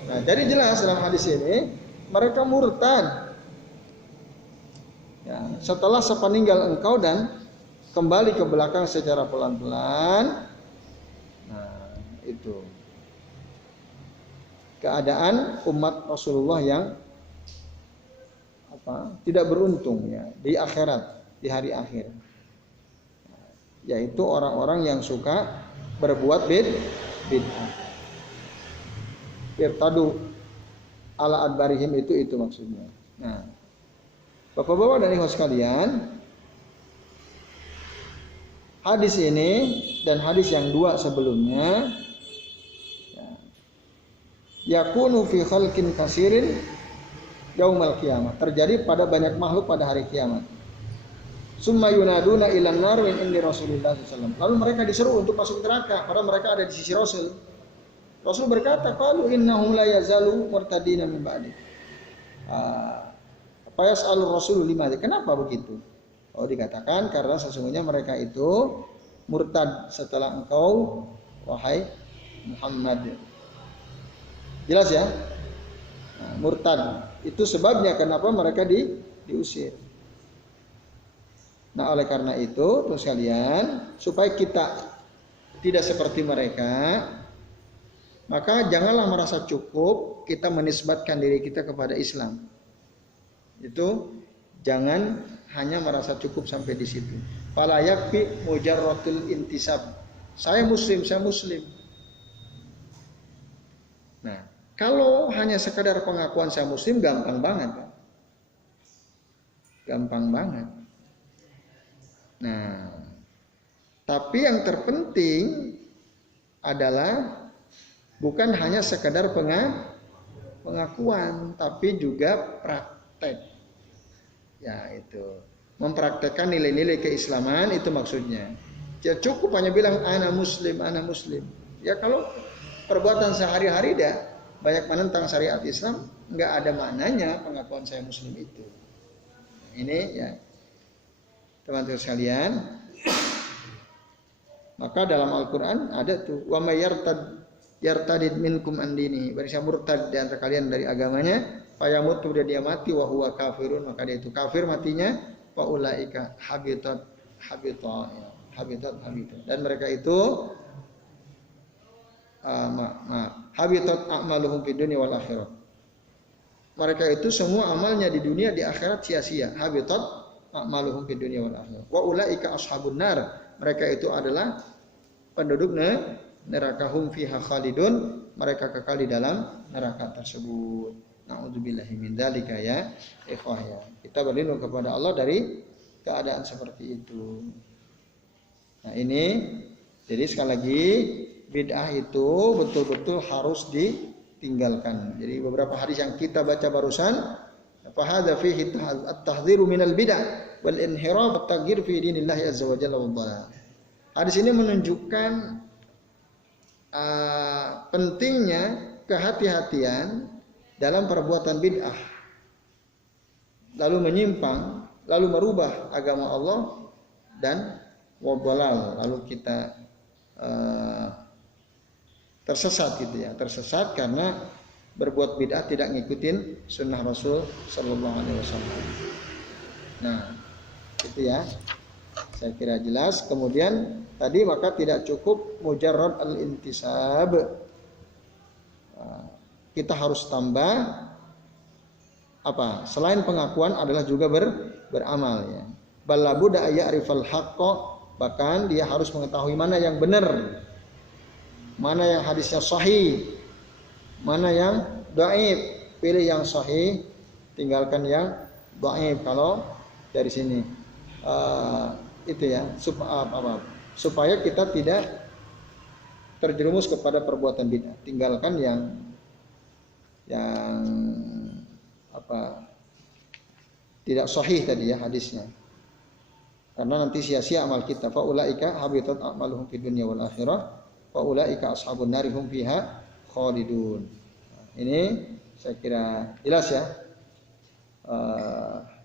Nah, jadi jelas dalam hadis ini mereka murtad. Ya, setelah sepeninggal engkau dan kembali ke belakang secara pelan-pelan. Nah, itu keadaan umat Rasulullah yang tidak beruntung ya di akhirat, di hari akhir. Yaitu orang-orang yang suka berbuat bid'ah. Irtadu ala adbarihim itu maksudnya. Nah, Bapak-bapak dan ibu sekalian, hadis ini dan hadis yang dua sebelumnya, yakunu fi khalqin kasirin yaumal qiyamah, terjadi pada banyak makhluk pada hari kiamat. Summa yunaduna ilan nar min indi Rasulillah SAW. Lalu mereka diseru untuk masuk neraka, padahal mereka ada di sisi Rasul. Rasul berkata, qalu innahum la yazalu murtadina min ba'di. Apa yas'alur Rasul lima? Kenapa begitu? Oh, dikatakan karena sesungguhnya mereka itu murtad setelah engkau, wahai Muhammad. Jelas ya? Nah, murtad itu sebabnya kenapa mereka diusir. Nah, oleh karena itu, terus kalian, supaya kita tidak seperti mereka, maka janganlah merasa cukup kita menisbatkan diri kita kepada Islam. Itu jangan hanya merasa cukup sampai di situ. Fala yakfi mujarratul intisab. Saya muslim, saya muslim. Nah, kalau hanya sekadar pengakuan saya muslim gampang banget, kan? Gampang banget. Nah, tapi yang terpenting adalah bukan hanya sekadar pengakuan, tapi juga praktek. Ya, itu mempraktekkan nilai-nilai keislaman, itu maksudnya. Ya cukup hanya bilang ana muslim, ana muslim. Ya kalau perbuatan sehari-hari dah banyak menentang syariat Islam, nggak ada maknanya pengakuan saya muslim itu. Ini ya teman-teman sekalian. Maka dalam Al-Quran ada tuh wa may yartadid minkum an dinihi, barang siapa murtad di antara kalian dari agamanya, fayamut, kemudian dia mati wa huwa kafirun, maka dia itu kafir matinya, wa ulaika habitat. Dan mereka itu habitat a'maluhum fid dunya wal akhirah. Mereka itu semua amalnya di dunia di akhirat sia-sia. Habitat a'maluhum fid dunya wal akhirah. Wa ulaika ashabun nar. Mereka itu adalah penduduk neraka, hum fiha khalidun. Mereka kekal di dalam neraka tersebut. Na'udzubillahi min dzalika ya ikhwah ya. Kita berlindung kepada Allah dari keadaan seperti itu. Nah ini jadi sekali lagi bid'ah itu betul-betul harus ditinggalkan. Jadi beberapa hadis yang kita baca barusan, fa hadza fihi at-tahdhiru minal bid'ah wal inhiraf at-taghyir fi dinillahi azza wa jalla wa dhalal. Hadis ini menunjukkan pentingnya kehati-hatian dalam perbuatan bid'ah, lalu menyimpang, lalu merubah agama Allah dan wadhalal, lalu kita tersesat gitu ya, tersesat karena berbuat bid'ah tidak ngikutin sunnah Rasul Sallallahu Alaihi Wasallam. Nah itu ya, saya kira jelas. Kemudian tadi maka tidak cukup mujarrad al-intisab, kita harus tambah apa? Selain pengakuan adalah juga beramal ya. Balabuda ya'rifal haqqo, bahkan dia harus mengetahui mana yang benar, mana yang hadisnya sahih, mana yang dhaif. Pilih yang sahih, tinggalkan yang dhaif. Kalau dari sini itu ya, supaya kita tidak terjerumus kepada perbuatan bid'ah. Tinggalkan yang tidak sahih tadi ya hadisnya, karena nanti sia-sia amal kita. Fa ulaika habitat a'maluhum fid dunya wal akhirah wa ulaika ashabun nar hum fiha khalidun. Ini saya kira jelas ya.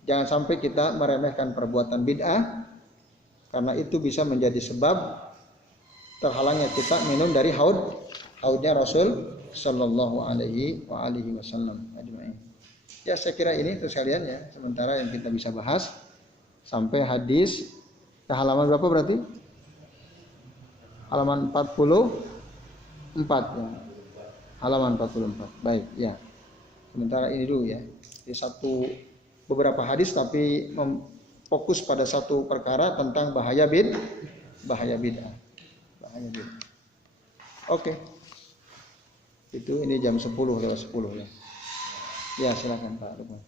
Jangan sampai kita meremehkan perbuatan bid'ah, karena itu bisa menjadi sebab terhalangnya kita minum dari haudnya Rasul Sallallahu Alaihi Wasallam ajma'in. Ya saya kira ini untuk sekalian ya, sementara yang kita bisa bahas sampai hadis ke halaman berapa berarti? Halaman 44 ya. Halaman 44. Baik ya. Sementara ini dulu ya. Di beberapa hadis tapi fokus pada satu perkara tentang bahaya bid'ah. Bahaya bid'ah. Oke. Itu ini jam 10:10 ya. Ya silakan Pak Lukman.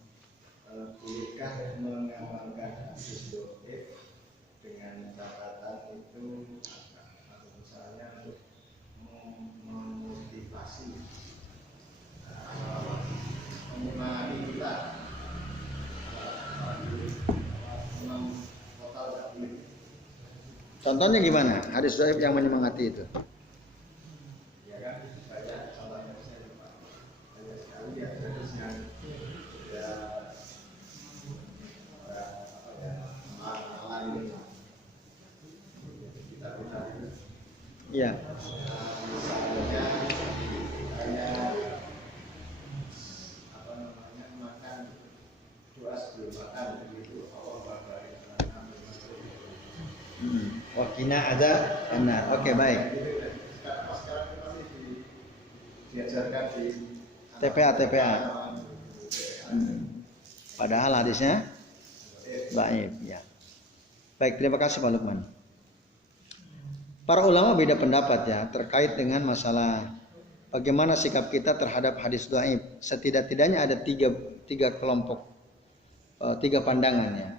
Bolehkah mengamalkan hadis dhaif dengan catatan itu atau misalnya untuk memotivasi menyemangati kita total takdir. Contohnya gimana? Hadis dhaif yang menyemangati itu. Ya. Misalnya kayak makan doa sebelum makan begitu. Wakina ada benar. Oke baik. Sekarang masih diajarkan di TPA. Padahal hadisnya dhaif ya. Baik, terima kasih Pak Lukman. Para ulama beda pendapat ya terkait dengan masalah bagaimana sikap kita terhadap hadis dhaif. Setidak-tidaknya ada tiga kelompok, tiga pandangan ya.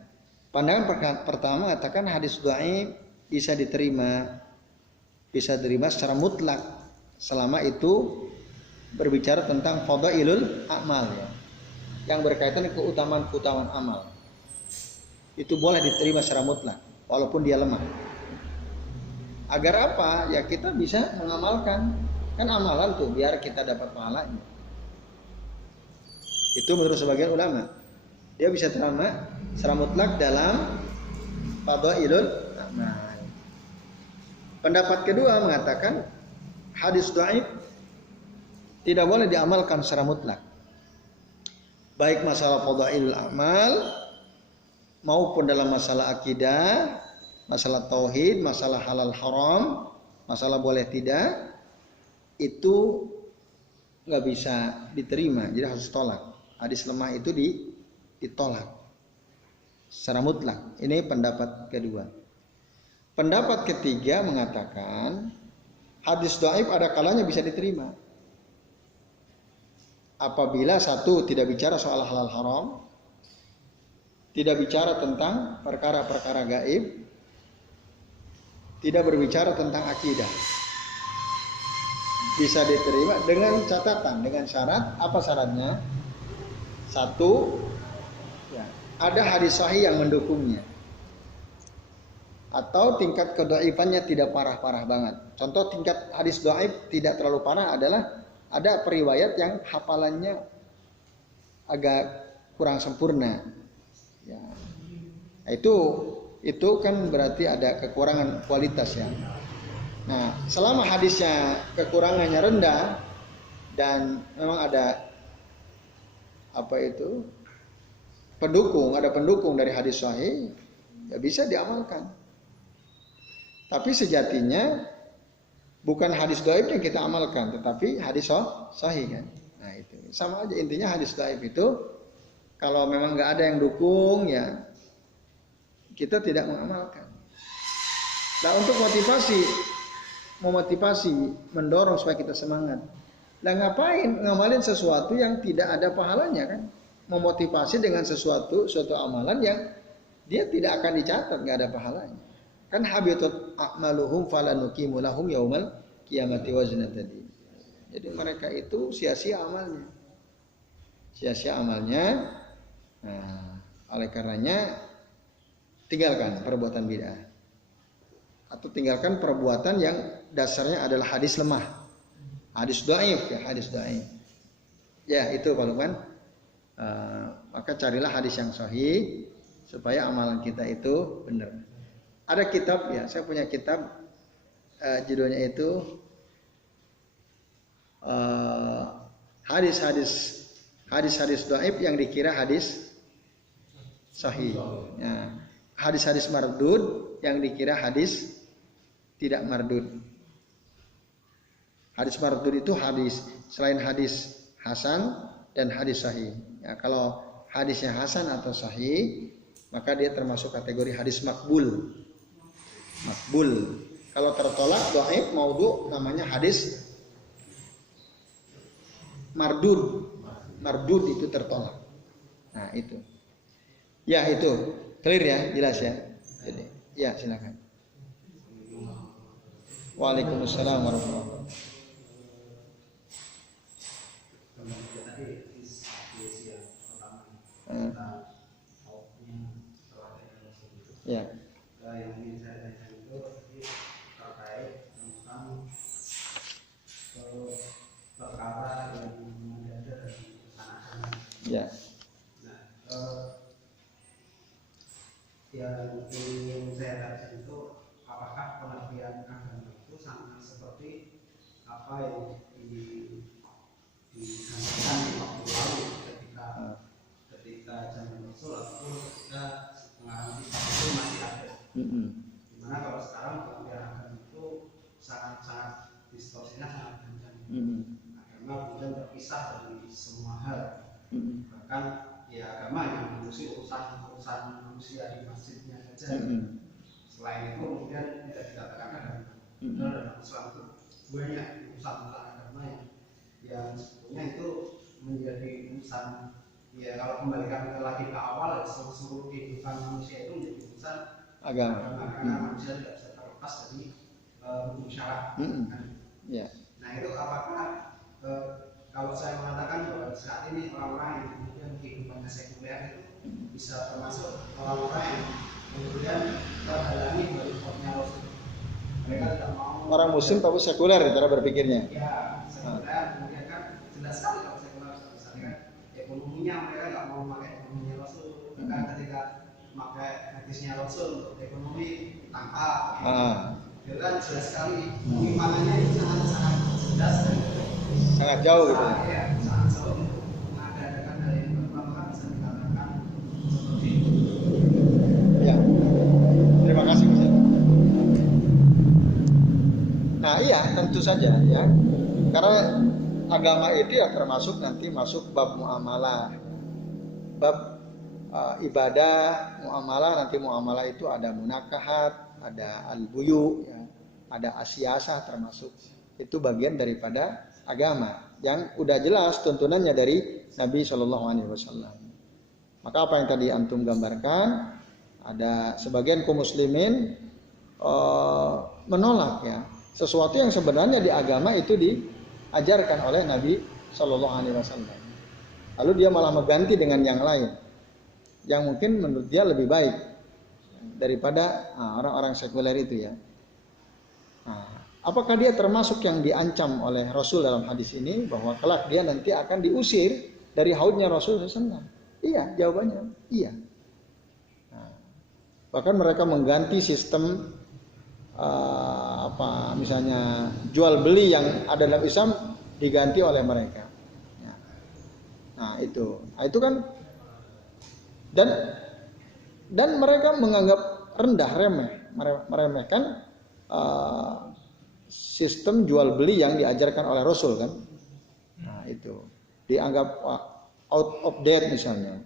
Pandangan pertama mengatakan hadis dhaif bisa diterima secara mutlak selama itu berbicara tentang fadailul a'mal ya, yang berkaitan dengan keutamaan amal. Itu boleh diterima secara mutlak walaupun dia lemah. Agar apa? Ya kita bisa mengamalkan. Kan amalan tuh biar kita dapat pahalanya. Itu menurut sebagian ulama. Dia bisa terima secara mutlak dalam fadailul a'mal. Pendapat kedua mengatakan hadis dhaif tidak boleh diamalkan secara mutlak. Baik masalah fadailul a'mal maupun dalam masalah akidah, masalah tauhid, masalah halal haram, masalah boleh tidak, itu nggak bisa diterima, jadi harus tolak. Hadis lemah itu ditolak secara mutlak. Ini pendapat kedua. Pendapat ketiga mengatakan hadis dhaif ada kalanya bisa diterima. Apabila satu tidak bicara soal halal haram, tidak bicara tentang perkara-perkara gaib, tidak berbicara tentang akidah. Bisa diterima dengan catatan, dengan syarat. Apa syaratnya? Satu, ya, ada hadis sahih yang mendukungnya, atau tingkat kedhaifannya tidak parah-parah banget. Contoh tingkat hadis dhaif tidak terlalu parah adalah ada periwayat yang hafalannya agak kurang sempurna. Ya. Itu kan berarti ada kekurangan kualitas ya. Nah, selama hadisnya kekurangannya rendah dan memang ada pendukung dari hadis sahih, ya bisa diamalkan. Tapi sejatinya bukan hadis dhaif yang kita amalkan, tetapi hadis sahih kan. Nah itu sama aja, intinya hadis dhaif itu kalau memang nggak ada yang dukung ya kita tidak mengamalkan. Nah untuk memotivasi, mendorong supaya kita semangat. Nah ngapain ngamalin sesuatu yang tidak ada pahalanya kan? Memotivasi dengan suatu amalan yang dia tidak akan dicatat, nggak ada pahalanya. Kan habitat a'maluhum falanuqimu lahum yaumal qiyamati wazna tadi. Jadi mereka itu sia-sia amalnya. Sia-sia amalnya. Nah, oleh karenanya tinggalkan perbuatan bid'ah. Atau tinggalkan perbuatan yang dasarnya adalah hadis lemah. Hadis dhaif ya, hadis dhaif. Ya, itu Pak Lukman. Maka carilah hadis yang sahih supaya amalan kita itu benar. Ada kitab ya, saya punya kitab judulnya itu hadis-hadis dhaif yang dikira hadis sahih. Ya. Hadis-hadis mardud yang dikira hadis tidak mardud. Hadis mardud itu hadis selain hadis hasan dan hadis sahih. Ya, kalau hadisnya hasan atau sahih, maka dia termasuk kategori hadis makbul. Makbul. Kalau tertolak dhaif maudhu namanya hadis mardud. Mardud itu tertolak. Nah, itu. Ya, itu. Clear ya, jelas ya. Jadi, ya silakan. Waalaikumsalam warahmatullahi wabarakatuh. Ya. Yang ingin saya tanyakan itu terkait tentang perkara yang mendadak dari sana-sana. Ya. Nah, yang ingin saya tanyakan itu apakah pengertian agama itu sama seperti apa yang digambarkan di waktu lalu ketika zaman Rasul atau ketika mengalami itu masih ada. Dimana kalau sekarang pengertian agama itu sangat distorsinya sangat kencang. Karena kemudian terpisah dari semua hal. Bahkan ya agama yang mengurusi urusan manusia di masjidnya saja. Selain itu kemudian tidak dikatakan agama. Dalam Islam itu banyak urusan agama yang sebetulnya itu menjadi urusan. Ya kalau kembalikan lagi ke awal, seluruh kehidupan manusia itu menjadi urusan agama. Karena manusia tidak bisa terlepas dari hukum syarak. Yeah. Nah itu apakah kalau saya mengatakan bahwa saat ini orang-orang yang kemudian kehidupannya sekuler itu bisa termasuk orang-orang yang kemudian terhalangi dari hukumnya Rasul. Mereka tidak mau. Orang Muslim tapi sekuler cara berpikirnya. Ya, sekuler kemudian kan jelas sekali kalau sekuler misalnya ekonominya mereka nggak mau memakai ekonominya Rasul. Bahkan ketika memakai hadisnya Rasul untuk ekonomi tanpa. Itu kan jelas sekali penyimpanan itu sangat jelas dan sangat jauh gitu. Ya, sangat jauh. Mengadakan hal yang pertama bisa dikatakan seperti itu. Ya. Terima kasih Mas. Nah iya tentu saja ya. Karena agama itu ya termasuk nanti masuk bab muamalah, bab ibadah, muamalah. Nanti muamalah itu ada munakahat, ada al-buyu, ya, ada asyasah termasuk. Itu bagian daripada agama yang udah jelas tuntunannya dari Nabi Shallallahu Alaihi Wasallam. Maka apa yang tadi antum gambarkan, ada sebagian kaum muslimin menolak ya sesuatu yang sebenarnya di agama itu diajarkan oleh Nabi Shallallahu Alaihi Wasallam. Lalu dia malah mengganti dengan yang lain, yang mungkin menurut dia lebih baik daripada orang-orang sekuler itu ya. Apakah dia termasuk yang diancam oleh Rasul dalam hadis ini bahwa kelak dia nanti akan diusir dari haudnya Rasul SAW? Iya, jawabannya iya. Bahkan mereka mengganti sistem misalnya jual beli yang ada dalam Islam diganti oleh mereka. Nah itu kan dan mereka menganggap rendah, meremehkan sistem jual beli yang diajarkan oleh Rasul kan. Nah itu dianggap out of date misalnya.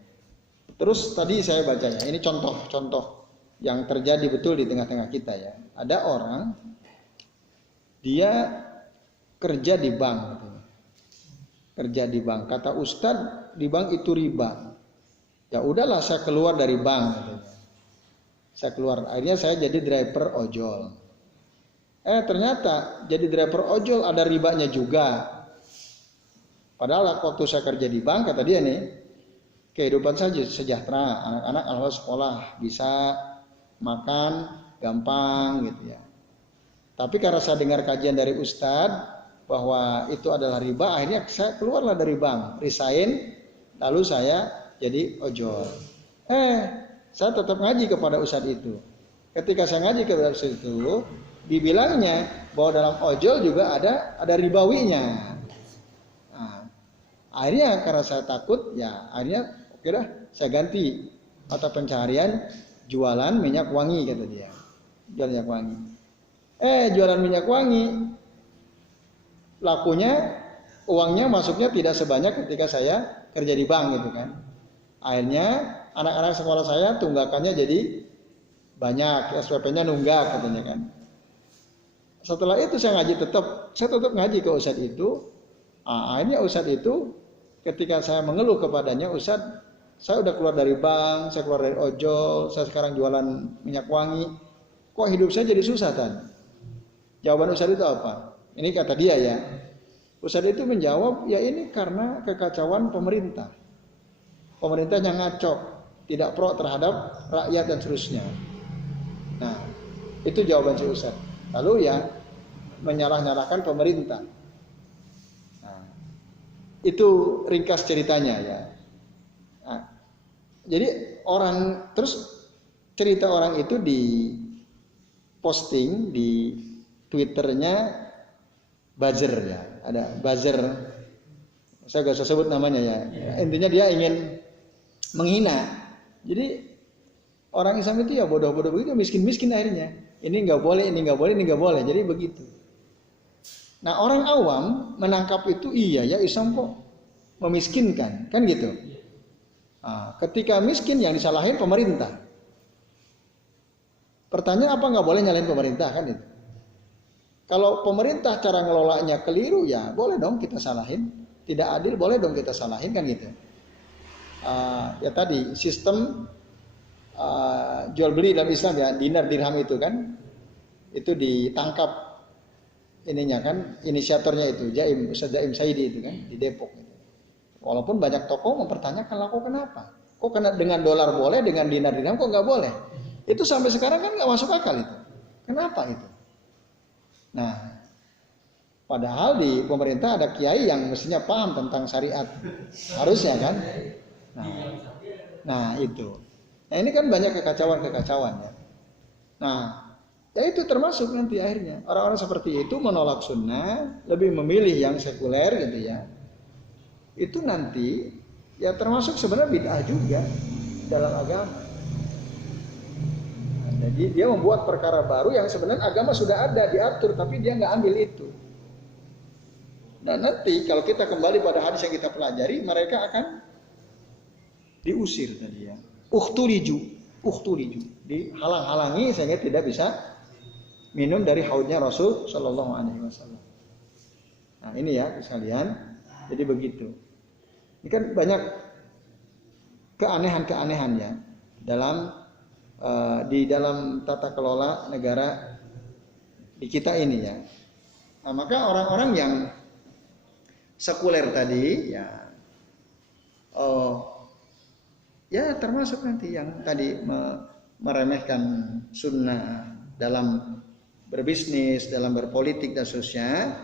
Terus tadi saya bacanya, ini contoh yang terjadi betul di tengah-tengah kita ya. Ada orang dia kerja di bank, kata Ustadz di bank itu riba. Ya udahlah saya keluar dari bank. Saya keluar, akhirnya saya jadi driver ojol. Ternyata jadi driver ojol ada ribanya juga. Padahal waktu saya kerja di bank, kata dia nih, kehidupan saya sejahtera, anak-anak alhamdulillah sekolah, bisa makan gampang gitu ya. Tapi karena saya dengar kajian dari Ustadz bahwa itu adalah riba, akhirnya saya keluarlah dari bank, resign, lalu saya jadi ojol. Saya tetap ngaji kepada Ustadz itu. Ketika saya ngaji kepada Ustadz itu, dibilangnya bahwa dalam ojol juga ada ribawinya. Akhirnya karena saya takut, ya akhirnya oke dah saya ganti mata pencaharian jualan minyak wangi, kata dia. Jualan minyak wangi. Jualan minyak wangi, lakunya, uangnya masuknya tidak sebanyak ketika saya kerja di bank gitu kan. Akhirnya anak-anak sekolah saya tunggakannya jadi banyak, SPP-nya nunggak katanya kan. Setelah itu saya tetap ngaji ke Ustadz itu. Akhirnya Ustadz itu ketika saya mengeluh kepadanya, Ustadz saya udah keluar dari bank, saya keluar dari ojol, saya sekarang jualan minyak wangi, kok hidup saya jadi susah kan? Jawaban Ustadz itu apa? Ini kata dia ya. Ustadz itu menjawab, ya ini karena kekacauan pemerintah. Pemerintahnya ngaco, tidak pro terhadap rakyat dan seterusnya. Nah, itu jawaban si Ustadz. Lalu ya menyalah-nyalahkan pemerintah. Nah, itu ringkas ceritanya ya. Nah, jadi terus cerita orang itu di posting di Twitternya buzzer ya, ada buzzer. Saya gak usah sebut namanya ya. Intinya dia ingin menghina. Jadi orang Islam itu ya bodoh-bodoh begitu, miskin-miskin akhirnya. Ini nggak boleh, ini nggak boleh, ini nggak boleh. Jadi begitu. Nah orang awam menangkap itu iya ya Islam kok memiskinkan, kan gitu. Ketika miskin yang disalahin pemerintah. Pertanyaan apa nggak boleh nyalahin pemerintah kan itu? Kalau pemerintah cara ngelolanya keliru ya boleh dong kita salahin. Tidak adil boleh dong kita salahin kan gitu. Ya tadi sistem jual beli dalam Islam ya, dinar dirham itu kan, itu ditangkap ininya kan, inisiatornya itu Ustaz Jaim Saidi itu kan di Depok. Walaupun banyak tokoh mempertanyakan, lah kok kenapa? Kok kena dengan dolar boleh, dengan dinar dirham kok nggak boleh? Itu sampai sekarang kan nggak masuk akal itu. Kenapa itu? Nah, padahal di pemerintah ada kiai yang mestinya paham tentang syariat, harusnya kan? Nah itu. Nah ini kan banyak kekacauan ya. Nah, ya itu termasuk nanti akhirnya orang-orang seperti itu menolak sunnah, lebih memilih yang sekuler gitu ya. Itu nanti ya termasuk sebenarnya bid'ah juga dalam agama. Nah, jadi dia membuat perkara baru yang sebenarnya agama sudah ada diatur, tapi dia nggak ambil itu. Dan nanti kalau kita kembali pada hadis yang kita pelajari, mereka akan diusir tadi ya. Uhtuliju, dihalang-halangi sehingga tidak bisa minum dari haudnya Rasul Shallallahu Alaihi Wasallam. Nah ini ya sekalian, jadi begitu. Ini kan banyak keanehan-keanehan ya di dalam tata kelola negara di kita ini ya. Nah, maka orang-orang yang sekuler tadi ya, ya termasuk nanti yang tadi meremehkan sunnah dalam berbisnis, dalam berpolitik dan seterusnya,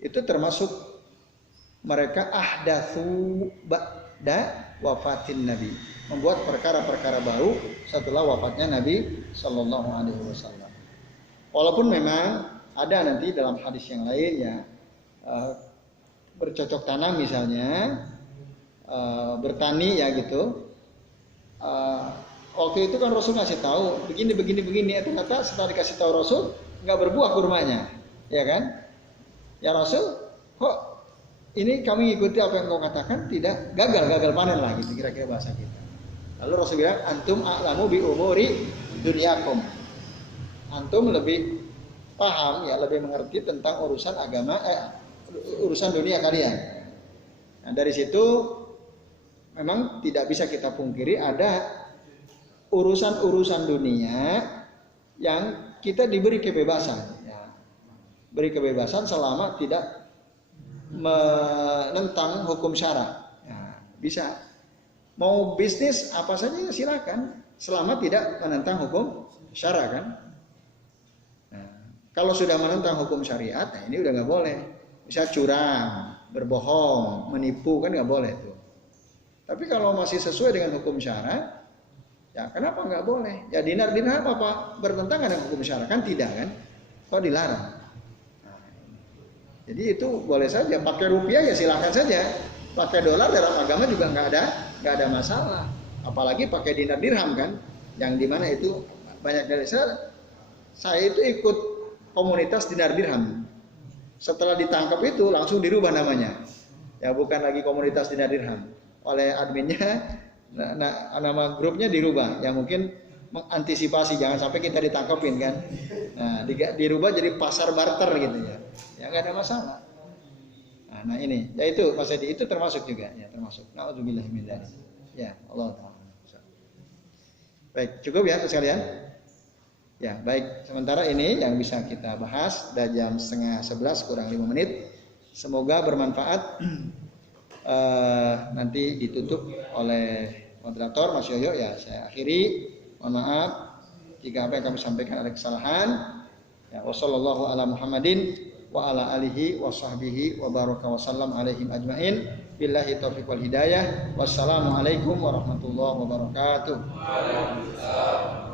itu termasuk mereka ahdatsu ba'da wafatin Nabi, membuat perkara-perkara baru setelah wafatnya Nabi Sallallahu Alaihi Wasallam. Walaupun memang ada nanti dalam hadis yang lain ya, bercocok tanam misalnya, bertani ya gitu. Waktu itu kan Rasul ngasih tahu begini, ternyata setelah dikasih tahu Rasul nggak berbuah kurmanya, ya kan? Ya Rasul, kok ini kami ikuti apa yang kau katakan, tidak, gagal panen lah gitu kira-kira bahasa kita. Lalu Rasul bilang, antum a'lamu bi umuri dunyakum. Antum lebih paham ya, lebih mengerti tentang urusan agama, urusan dunia kalian. Nah dari situ memang tidak bisa kita pungkiri ada urusan-urusan dunia yang kita diberi kebebasan. Ya. Beri kebebasan selama tidak menentang hukum syara. Ya, bisa. Mau bisnis apa saja silakan, selama tidak menentang hukum syara kan. Nah, kalau sudah menentang hukum syariat, nah ini udah nggak boleh. Bisa curang, berbohong, menipu kan nggak boleh tuh. Tapi kalau masih sesuai dengan hukum syara, ya kenapa nggak boleh? Ya dinar apa bertentangan dengan hukum syara kan tidak kan? Kok dilarang? Nah, jadi itu boleh saja. Pakai rupiah ya silakan saja. Pakai dolar dalam agama juga nggak ada masalah. Apalagi pakai dinar dirham kan? Yang dimana itu banyak dari saya itu ikut komunitas dinar dirham. Setelah ditangkap itu langsung dirubah namanya. Ya bukan lagi komunitas dinar dirham. Oleh adminnya, nama grupnya dirubah. Ya mungkin mengantisipasi jangan sampai kita ditangkapin kan. Nah dirubah jadi pasar barter gitu ya. Ya nggak ada masalah. Nah ini, ya itu Mas Edi, itu termasuk juga ya termasuk. Na'udzubillah min dzalik. Ya Allah Taala. Baik cukup ya sekalian. Ya baik, sementara ini yang bisa kita bahas, udah jam 10:30 kurang 5 menit. Semoga bermanfaat. Nanti ditutup oleh moderator Mas Yoyo ya, saya akhiri. Mohon maaf jika apa yang kami sampaikan ada kesalahan. Ya wassallallahu ala Muhammadin wa ala alihi wa sahbihi wa baraka wa sallam alaihim ajmain. Billahi taufiq wal hidayah. Wassalamualaikum warahmatullahi wabarakatuh. Waalaikumsalam.